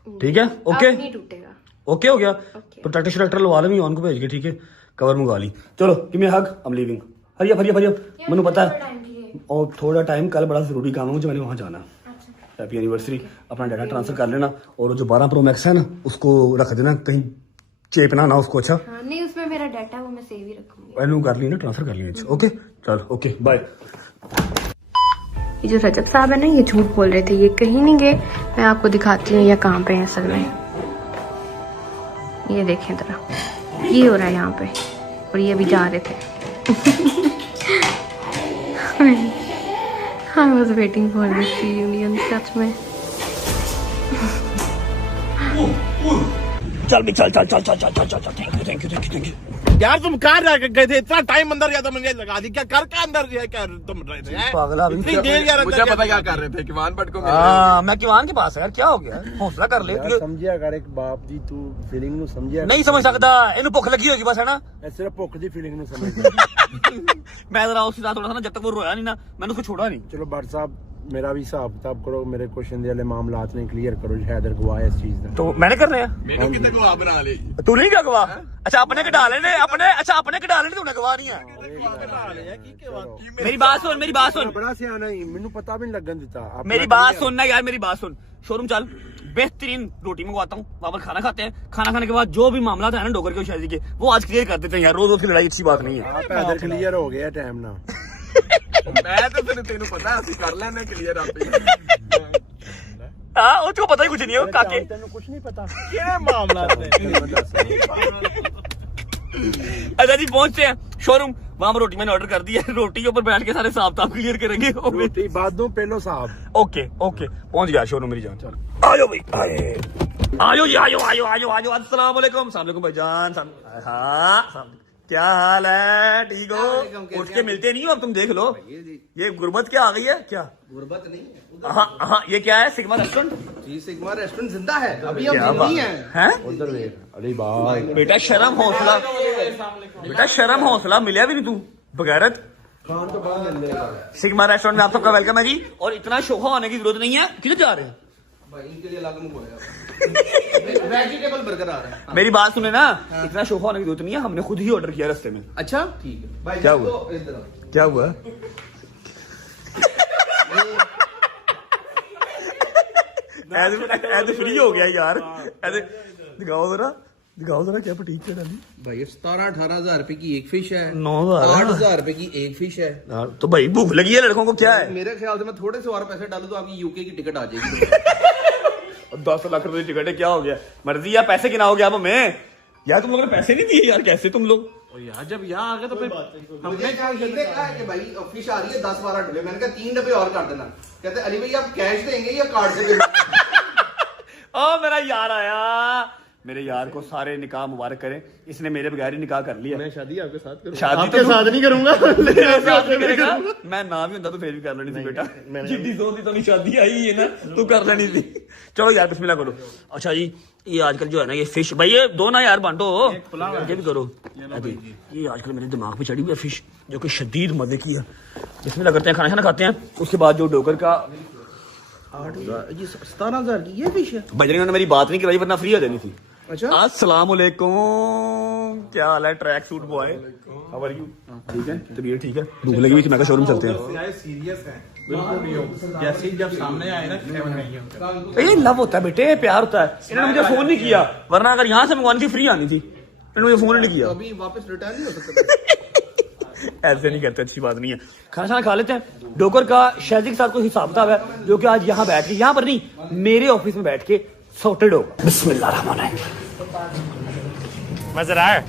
ठीक है, ओके नहीं टूटेगा, ओके हो गया। प्रोटेक्टर श्रोटेक्टर लगा ली ऑन को भेज के, ठीक है, कवर मंगा ली। चलो give me hug, I am leaving. हरिया हरिया हरिया, मैंने पता है, और थोड़ा टाइम, कल बड़ा जरूरी काम है मुझे, मैंने वहाँ जाना। हैप्पी एनिवर्सरी, अपना डाटा ट्रांसफर कर लेना, और जो 12 प्रो मैक्स है ना उसको रख देना, कहीं चेपना ना उसको। अच्छा हाँ, नहीं उसमें मेरा डाटा वो मैं सेव ही रखूंगी। मैंने कर ली ना, ट्रांसफर कर ली। ओके चल, ओके बाय। ये जो रजत साहब है ना, ये झूठ बोल रहे थे, ये कहीं नहीं गए। मैं आपको दिखाती हूँ ये कहाँ पे है असल में। ये देखें जरा, ये हो रहा है यहाँ पे, और ये भी जा रहे थे। I was waiting for this reunion, सच में। चल भी चल चल चल चल चल चल चल, thank you thank you thank you thank you. यार तुम कहाँ रह गए थे? इतना टाइम अंदर गया था, मैंने लगा दी। क्या कर, क्या अंदर क्या तुम रहे थे? पागला, इतनी देर यार, मुझे पता क्या कर रहे थे, किवान भट्ट को मिल हाँ, मैं किवान के पास है यार, क्या हो गया? हौसला कर ले। समझिया कर एक बाप दी तू फीलिंग ਨੂੰ ਸਮਝਿਆ नहीं समझ सकता, इन्हें भुख लगी होगी बस, है ना? ਇਹ ਸਿਰਫ ਭੁੱਖ ਦੀ ਫੀਲਿੰਗ ਨੂੰ ਸਮਝਦਾ। मैं जरा उसके साथ थोड़ा सा ना, जब तक वो रोया नहीं ना, मैंने उसको छोड़ा नहीं। ਚਲੋ ਭੱਟ ਸਾਹਿਬ मेरा भी हिसाब किताब करो, मेरे क्वेश्चन दे वाले मामलात ने क्लियर करो, हैदर गवाह है इस चीज का। तो मैंने करने हैं मैंने कितना गवाह बना ले तू नहीं क्या गवाह? अच्छा अपने कटा लेने अपने, अच्छा अपने कटा लेने तूने गवाह नहीं है। मेरी बात सुन, मेरी बात सुन, बड़ा सियाना ही, मैनू पता भी नहीं लगन दिता। मेरी बात सुनना यार, मेरी बात सुन। शोरूम चल, बेहतरीन रोटी मंगवाता हूँ, वहां पर खाना खाते हैं, खाना खाने के बाद जो भी मामला था ना डोगर के शादी के, वो आज क्लियर कर देते हैं यार। रोज रोज की लड़ाई अच्छी बात नहीं है। आप हैदर क्लियर हो गया टाइम ना। मैं तो फिर तेनू पता ਅਸੀਂ ਕਰ ਲੈਣੇ ਕਲੀਅਰ ਆਪੇ हाँ उसको पता ही कुछ नहीं है, वो काके तेनू कुछ नहीं पता ਕਿਹੜੇ ਮਾਮਲਾ ਤੇ अच्छा जी पहुंचते हैं शोरूम, वहां पर रोटी मैंने ऑर्डर कर दी है, रोटी के ऊपर बैठ के सारे हिसाब किताब क्लियर करेंगे। रोटी बादों पहलो साहब। ओके ओके पहुंच गया शोरूम मेरी जान। आयो भाई आयो जी, आयो आयो आयो आयो। अस्सलाम वालेकुम। सलाम वालेकुम भाईजान। हाँ क्या हाल है? ठीक हो? उठ के मिलते नहीं हो अब, तुम देख लो। ये गुर्बत क्या आ गई है क्या? गुर्बत नहीं है। हाँ हाँ ये क्या है? Sigma restaurant? जी सिग्मा रेस्टोरेंट जिंदा है, अभी हम क्या जिंदा ही बात हैं। हैं? उधर देख। अरे भाई बेटा शर्म हौसला, बेटा शर्म हौसला मिला भी नहीं तू बगैरत। खान तो बाद मिल लेगा। सिग्मा रेस्टोरेंट में आप सबका वेलकम है जी। और इतना शोखा होने की जरूरत नहीं है। किधर जा रहे हैं? भाई इनके लिए अलग मंगवाया वेजिटेबल बर्गर आ रहा है। मेरी बात सुने ना, इतना शोखा होने की जरूरत नहीं है, हमने खुद ही ऑर्डर किया रास्ते में। अच्छा ठीक है भाई। क्या हुआ? इधर आओ। क्या हुआ? ऐसे फ्री हो गया यार, ऐसे दिखाओ जरा, दिखाओ जरा क्या पटीक के डाली। भाई 17-18 हजार रुपए की एक फिश है, 9,000 8,000 रुपए की एक फिश है। तो भाई भूख लगी है लड़कों को, क्या है? मेरे ख्याल से मैं थोड़े से और पैसे डालूं तो आपकी यूके की टिकट आ जाएगी। 10 लाख रुपए की टिकट है, क्या हो गया? मर्जी यार, पैसे गिनाओगे आप हमें यार? तुम लोगों ने पैसे नहीं दिए यार, कैसे तुम लोग? यार जब यहाँ आ गए तो फिर मुझे क्या ये कहा है कि भाई फिश आ रही है 10-12 डब्बे, मैंने कहा 3 डब्बे और कर देना। कहते अली भाई आप कैश देंगे या कार्ड से देंगे? ओ मेरा यार आया, मेरे यार को सारे निकाह मुबारक करें, इसने मेरे बगैर ही निकाह कर लिया। मैं शादी आपके साथ करूँ? शादी आपके तो साथ नहीं करूंगा साथ में करेगा। मैं ना भी होता तो फिर भी कर लेनी थी बेटा, जिद्दी सोच तो नहीं शादी आई है ना, तू कर लेनी थी। चलो यार बिस्मिल्लाह करो। अच्छा जी ये आजकल जो है ना ये फिश, भाई ये दो ना यार बांटो, ये भी करो। ये आजकल मेरे दिमाग पे चढ़ी हुई है फिश, जो कि शदीद मजे की है। बिस्मिल्लाह करते हैं, खाना खाना खाते हैं, उसके बाद जो डोगर का 17,000 की ये फिश है। बजरंग ने मेरी बात नहीं कराई वरना फ्री हो जानी थी। अच्छा अस्सलाम वालेकुम, क्या हाल है tracksuit boy? How are you? ठीक है, तबीयत ठीक है? भूख लगी हुई थी, मैं कहा शोरूम चलते हैं। सीरियस है बिल्कुल नहीं हो, जैसे ही जब सामने आए ना ये लव होता है बेटे, प्यार होता है। इन्होंने मुझे फोन नहीं किया, वरना अगर यहाँ से मंगवानी थी फ्री आनी थी, इन्होंने मुझे फोन नहीं किया। अभी वापस रिटर्न नहीं हो सकता। ऐसे नहीं करते, अच्छी बात नहीं है। खाना खाना खा लेते हैं। डोकर का शादी के साथ कोई हिसाब किताब है जो कि आज यहाँ बैठ के, यहाँ पर नहीं मेरे ऑफिस में बैठ के सॉर्टेड होगा। बिस्मिल्लाहिर्रहमानिर्रहीम। मजा आया?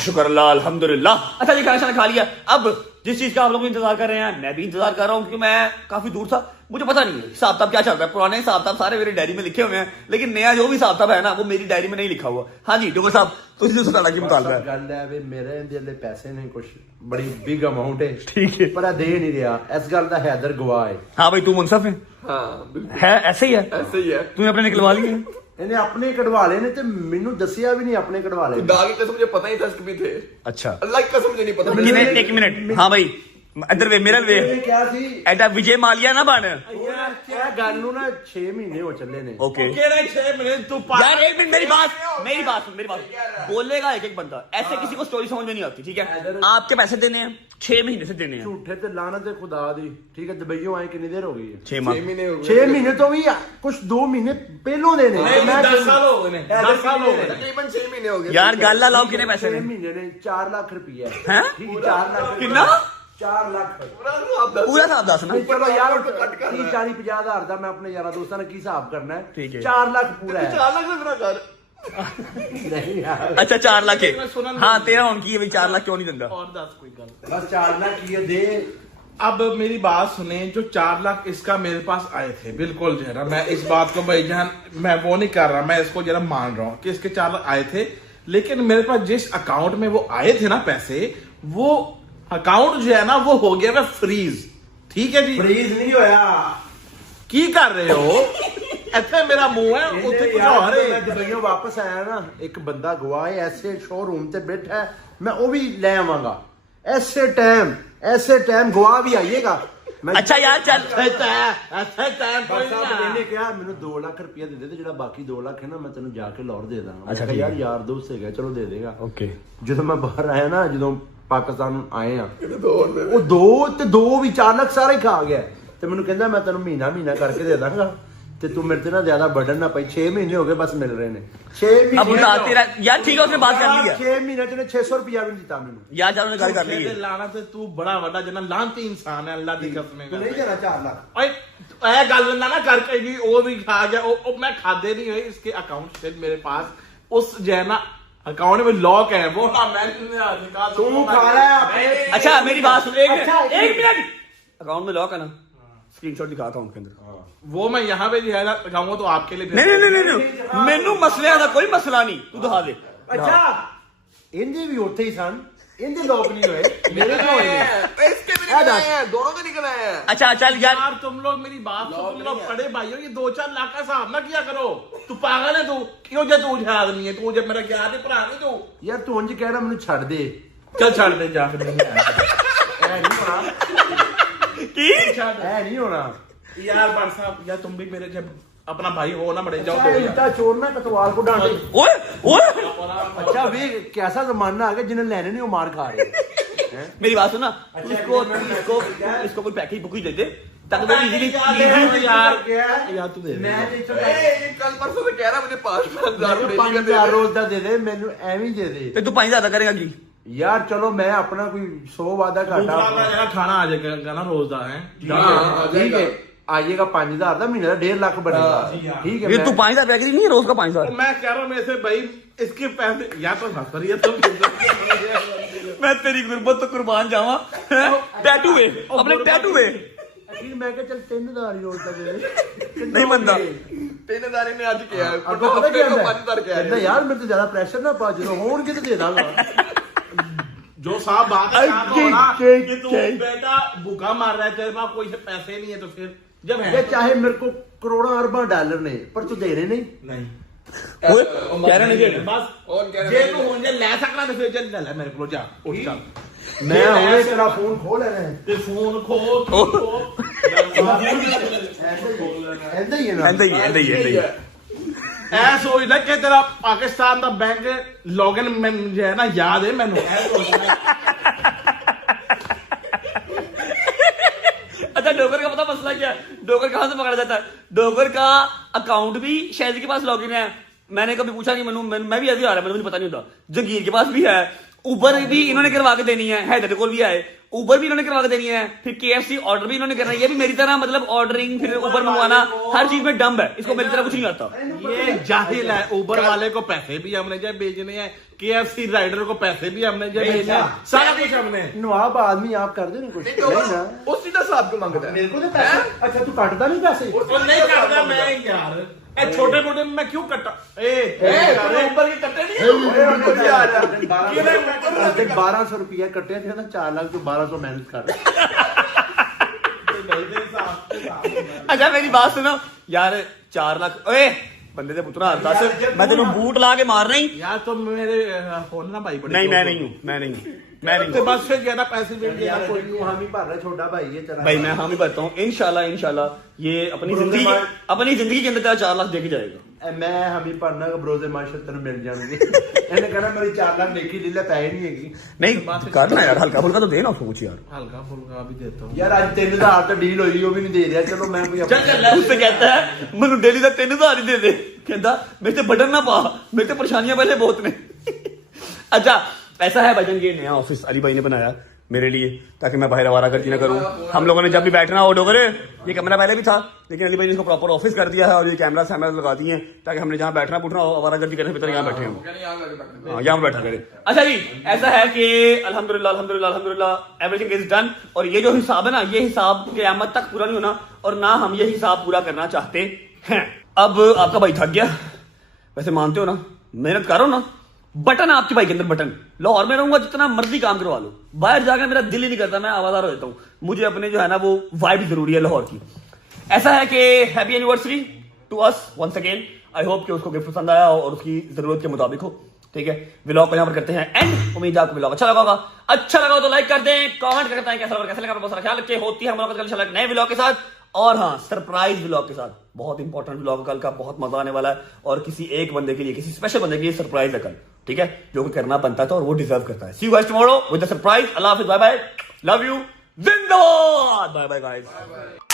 शुक्र अल्लाह अल्हम्दुलिल्लाह। अच्छा जी खाना खा लिया। अब जिस चीज का आप लोग इंतजार कर रहे हैं मैं भी इंतजार कर रहा हूँ, क्योंकि मैं काफी दूर था, मुझे पता नहीं है हिसाब किताब क्या चल रहा है। पुराने हिसाब किताब सारे मेरी डायरी में लिखे हुए हैं, लेकिन नया जो भी हिसाब किताब है ना वो मेरी डायरी में नहीं लिखा हुआ। हाँ जी डोगर साहब, तो इसी से की मुताबिक है। गल है वे मेरे दिले पैसे ने कुछ बड़ी बिग अमाउंट है, ठीक है, पर दे नहीं रहा। इस गल दा हैदर गवाह है। हाँ भाई तू मुनसफ है? हाँ है ऐसे ही है, ऐसे ही है। तूने अपने निकलवा लिए? ਇਹਨੇ ਆਪਣੇ ਕਢਵਾ ਲਏ ਨੇ ਤੇ ਮੈਨੂੰ ਦੱਸਿਆ ਵੀ ਨਹੀਂ ਆਪਣੇ ਕਢਵਾ ਲਏ। खुदा की कसम मुझे पता ही था इसके भी थे। अच्छा अल्लाह की कसम मुझे नहीं पता। एक मिनट हाँ भाई इधर वे मेरा वे ਇਹ ਕਿਹਾ ਸੀ एडा विजय मालिया ना बन। ਇਹ ਗੱਲ ਨੂੰ ਨਾ 6 ਮਹੀਨੇ ਹੋ ਚੱਲੇ ਨੇ। ओके केड़ा 6 मिनट तू यार एक मिनट मेरी बात बोलेगा एक एक बंदा, ऐसे किसी को स्टोरी समझ में नहीं आती। ठीक है आपके पैसे देने हैं 6 महीने से देने हैं। ਝੂਠੇ ਤੇ ਲਾਨਤ ਹੈ ਖੁਦਾ ਦੀ। ਠੀਕ ਹੈ ਦੁਬਈਓਂ ਆਏ ਕਿੰਨੀ ਦੇਰ ਹੋ ਗਈ ਹੈ? 6 माह 6 ਮਹੀਨੇ ਤੋਂ ਵੀ ਕੁਝ 2 ਮਹੀਨੇ ਪਹਿਲੋਂ ਦੇ ਨੇ। नहीं 10 साल हो गए 10 साल हो गए। तकरीबन 6 महीने हो गए। यार गल लाओ कितने पैसे 6 ने? ਮਹੀਨੇ ਨੇ 4 ਲੱਖ ਰੁਪਈਆ हैं? ਠੀਕ 4 ਲੱਖ कितना? 4 ਲੱਖ। पूरा साहब दस ना। ਚਲੋ ਯਾਰ 30-40-50 ਹਜ਼ਾਰ ਦਾ ਮੈਂ ਆਪਣੇ ਯਾਰਾਂ ਦੋਸਤਾਂ ਨਾਲ ਕੀ ਹਿਸਾਬ ਕਰਨਾ ਹੈ? ठीक है। 4 ਲੱਖ ਪੂਰਾ ਹੈ। 4 लाख से मेरा घर। नहीं यार अच्छा 4 लाख है। हाँ तेरा उनकी है भाई, 4 लाख क्यों नहीं देंगे? और 10 कोई गल। बस 4 लाख ये दे। अब मेरी बात सुने, जो 4 लाख इसका मेरे पास आए थे, बिल्कुल जो है ना, मैं इस बात को भाईजान मैं वो नहीं कर रहा, मैं इसको जरा मान रहा हूँ कि इसके 4 लाख आए थे, लेकिन मेरे पास जिस अकाउंट में वो आए थे ना पैसे, वो अकाउंट जो है ना वो हो गया फ्रीज, ठीक है जी। फ्रीज नहीं होया की कर रहे हो? ਇੱਥੇ ਮੇਰਾ ਮੂੰਹ ਹੈ, ਉੱਥੇ ਕੁਝ ਹੋਰ मैं ਹੈ। दुबईयों वापस आया ना, एक बंदा गवा है ऐसे शोरूम ते बैठा है, मैं वो भी ले आवांगा ऐसे टाइम गवा भी आइएगा। अच्छा यार चल ਇੱਥੇ ਟਾਈਮ ਕੋਈ ਸਾਹਿਬ ਨਹੀਂ ਨੇ ਕਿਹਾ ਮੈਨੂੰ 2 ਲੱਖ ਰੁਪਇਆ ਦੇ ਦੇ ਤੇ ਜਿਹੜਾ ਬਾਕੀ 2 ਲੱਖ ਹੈ ਨਾ ਮੈਂ ਤੈਨੂੰ ਜਾ ਕੇ ਲਾਹੌਰ ਦੇ ਦਾਂਗਾ। ਅੱਛਾ, ਮੈਂ ਕਿਹਾ ਠੀਕ ਯਾਰ ਹੈ। ਯਾਰ ਦੋਸਤ ਹੈਗਾ, ਚਲੋ ਦੇ ਦੇਗਾ। ओके ਜਦੋਂ ਮੈਂ ਬਾਹਰ ਆਇਆ ਨਾ, ਜਦੋਂ ਪਾਕਿਸਤਾਨ ਆਏ ਆ, ਉਹ 2 ਵੀ 4 ਲੱਖ ਸਾਰੇ ਖਾ ਗਿਆ ਤੇ ਮੈਨੂੰ ਕਹਿੰਦਾ ਮੈਂ ਤੈਨੂੰ ਮਹੀਨਾ ਕਰਕੇ ਦੇ ਦਾਂਗਾ ਤੇ ਤੂੰ ਮੇਰੇ ਤੇ ਨਾ ਜ਼ਿਆਦਾ ਬਰਡਨ ਨਾ ਪਈ। 6 ਮਹੀਨੇ ਹੋ ਗਏ ਬਸ ਮਿਲ ਰਹੇ ਨੇ। 6 अब ਮਹੀਨੇ उठा तेरा यार ठीक है, उसने बात कर ली है 6 ਮਹੀਨੇ ਚ 600 ਰੁਪਇਆ ਵੀ ਨਹੀਂ ਦਿੱਤਾ ਮੈਨੂੰ। यार चल उन्होंने ਗੱਲ ਕਰ ਲਈ है। ਲਾਣਾ ਤੇ ਤੂੰ ਬੜਾ ਵੱਡਾ ਜਨਾ ਲਾਂਤੀ ਇਨਸਾਨ ਹੈ, ਅੱਲਾ ਦੀ ਕਸਮ ਤੂੰ ਨਹੀਂ ਦੇਣਾ 4 ਲੱਖ। ਓਏ ਇਹ ਗੱਲ ਨਾ ਕਰਕੇ ਵੀ ਉਹ ਵੀ ਖਾ ਗਿਆ, ਉਹ मैं खाते नहीं हुए। इसके अकाउंट से मेरे पास उस जो है ना अकाउंट में लॉक है, वो ना मैं निकाल तू खा रहा है अपने- अच्छा मेरी बात सुन, एक अच्छा, एक मिनट। अकाउंट में लॉक है ना, स्क्रीनशॉट दिखा अकाउंट के अंदर। वो मैं यहाँ पे जो है ना लगाऊंगा तो आपके लिए नहीं मैनू मसले का कोई मसला नहीं, तू दिखा दे। ਅੱਛਾ ਇਹਦੇ ਵੀ ਉੱਥੇ ਹੀ ਸਨ, ਇਹਦੇ ਲੋਕ ਨਹੀਂ ਹੋਏ, ਮੇਰੇ ਕਿਉਂ ਹੋਏ ਨੇ? इसके भी निकल आए हैं, दोनों के निकल आए हैं। अच्छा चल यार यार तुम लोग मेरी बात सुनो, तुम लोग बड़े भाई हो, ये 2-4 लाख का हिसाब ना किया करो। तू पागल है, तू क्यों जे तू आदमी है, तू जब मेरा क्या है भरा नहीं तू। ਯਾਰ ਤੂੰ ਉਂਝ ਕਹਿ ਰਿਹਾ ਮੈਨੂੰ ਛੱਡ ਦੇ। चल छाड़ दे जाके ਇਹ ਨਹੀਂ ਹੋਣਾ, ਇਹ ਨਹੀਂ ਹੋਣਾ। यार भाई साहब, यार तुम भी मेरे जब अपना भाई हो ना, बड़े जाओ अच्छा, दो उल्टा चोर ना कतवाल को डांटे। ओए ओए अच्छा वे कैसा जमाना आ गया जिन्हें लेने नहीं वो मार खा रहे। मेरी बात सुन ना, इसको कोई पैकेज बुक ही दे दे ताकि वो इजीली यार तू दे मैं ये कल परसों से कह रहा मुझे 5,000 रुपए 5,000 रोज का दे दे, मैनू एवं ही दे दे। ਤੇ ਤੂੰ 5 ਜ਼ਿਆਦਾ ਕਰੇਗਾ ਕੀ? यार चलो मैं अपना कोई 100 वादा घाटा दूसरा खाना आ जाएगा ना रोज का है। ठीक है, आइएगा 5,000 का महीने का 1.5 लाख बनेगा। ठीक है ये तू 5,000 पैकेज नहीं है रोज का 5,000। मैं कह रहा हूँ मेरे से भाई इसके पैसे या तो हंस रही है तुम। मैं तेरी गुरबत तो कुर्बान जावा। टैटू है अपने टैटू है फिर मैं क्या चल 3,000 ही रोज का दे दे। नहीं बनता। 3,000 ने आज किया है, अब तो पता क्या को है? 5,000 किया कहता है। यार मेरे तो ज्यादा प्रेशर ना पा, जो होंगे तो दे दांगा। जो साहब बात है काम हो ना कि तू बेटा भूखा मार रहा है, तेरे पास कोई पैसे नहीं है, तो फिर जब ये है चाहे मेरे को करोड़ों अरबों डॉलर ने, पर तू दे रहे नहीं। नहीं ओए कह रहे नहीं बस और कह रहे जे हैं- तू होने ले सकना तो फिर चल ले मेरे को जा उठ चल मैं हुणे तेरा फोन खोल रहे हैं ते फोन खो ऐसे ही है ना। ऐसे ही है। ऐ सोच ले कि तेरा पाकिस्तान का बैंक लॉगिन में जो है ना याद है मैंने अच्छा डोगर का पता मसला क्या है? डोगर कहाँ से पकड़ा जाता है? डोगर का अकाउंट भी शायद के पास लॉगिन है, मैंने कभी पूछा नहीं, मैं भी अभी आ रहा है, मुझे पता नहीं होता। जंगीर के पास भी है, उबर भी इन्होंने करवा के देनी है, हैदर को भी है, उबर भी इन्होंने करवा के देनी है, फिर KFC ऑर्डर भी इन्होंने करना है। ये भी मेरी तरह मतलब ऑर्डरिंग फिर उबर मंगवाना हर चीज में डम्ब है, इसको मेरी तरह कुछ नहीं आता। ये जाहिल है। उबर वाले को पैसे भी हमने जब भेजने हैं, KFC राइडर को पैसे भी हमने जब भेजने हैं, सारा कुछ हमने। नवाब आदमी आप कर दे ना कुछ नहीं तो नहीं ना। वो सीधा साहब को मांगता है। मेरे को तो पैसे, अच्छा तू काटता नहीं पैसे? वो नहीं करता मैं यार, ए छोटे मोटे में मैं क्यों कटा ऊपर के कट्टे नहीं है, उनको भी आ रहा है। 1200 रुपया कटे थे ना, 4 लाख तो 1200 मेहनत कर। अच्छा मेरी बात सुनो यार, 4 लाख ओए बंदे से पुत्रा दस, मैं तेनू बूट ला के मारना ही। यार तुम मेरे फोन ना भाई बड़े नहीं मैं नहीं हूँ, मैं नहीं तो हूँ बस फिर ज्यादा पैसे भेज दिया यार कोई नहीं, हम ही भर रहे, छोटा भाई ये चला भाई, मैं हामी भरता हूँ इंशाल्लाह ये अपनी जिंदगी के अंदर तेरा 4 लाख देके जाएगा। मैं हम ही भरना बरोजे माशा तेन मिल जाएंगे। इन्हें कहना मेरी 4 लाख लेके ले ले, पैसे नहीं है नहीं करना यार, हल्का फुल्का तो देना सोच यार। हल्का फुल्का भी देता हूँ यार आज 3,000 तो डील हुई, वो भी नहीं दे रहा। चलो मैं कोई उससे कहता है मैनू डेली का 3,000 ही दे दे, कहता मेरे से बटन ना पा, मेरे से परेशानियां पहले बहुत ने। अच्छा ऐसा है भाईजान, ये नया ऑफिस अली भाई ने बनाया मेरे लिए ताकि मैं बाहर आवारागर्दी ना करूं। हम लोगों ने जब भी बैठना हो डोगरे, ये कैमरा पहले भी था लेकिन अली भाई ने इसको प्रॉपर ऑफिस कर दिया है और ये कैमरा लगा दिए हैं ताकि हमने जहां बैठना उठना हो आवारागर्दी करने की तरह यहाँ बैठे हम, हाँ यहाँ बैठा करें। अच्छा जी ऐसा है कि अल्हम्दुलिल्लाह एवरीथिंग इज डन। और ये जो हिसाब है ना, ये हिसाब क़यामत तक पूरा नहीं होना और ना हम ये हिसाब पूरा करना चाहते हैं। अब आपका भाई थक गया, वैसे मानते हो ना, मेहनत करो ना, बटन आपके भाई के अंदर बटन। लाहौर में रहूंगा, जितना मर्जी काम करवा लो, बाहर जाकर मेरा दिल ही नहीं करता, मैं आवाजार हो जाता हूं। मुझे अपने जो है ना वो वाइब जरूरी है लाहौर की। ऐसा है कि happy anniversary to us once again. I hope कि उसको गिफ्ट पसंद आया और उसकी जरूरत के मुताबिक हो। ठीक है, व्लॉग को यहां पर करते हैं एंड। उम्मीद है आपको व्लॉग अच्छा लगा होगा। अच्छा लगा हो तो लाइक कर दें, कमेंट करके बताएं कैसा लगा, कैसा लगा। बहुत सारा ख्याल रखें। होती है मुलाकात कल नए व्लॉग के साथ, और हाँ सरप्राइज व्लॉग के साथ। बहुत इंपॉर्टेंट व्लॉग कल का, बहुत मजा आने वाला है, और किसी एक बंदे के लिए, किसी स्पेशल बंदे के लिए सरप्राइज है कल। ठीक है, जो कि करना बनता था और वो डिजर्व करता है। See you guys tomorrow with the surprise. अल्लाह हाफिज, बाय बाय, लव यू, जिंदाबाद, बाय बाय गाइस।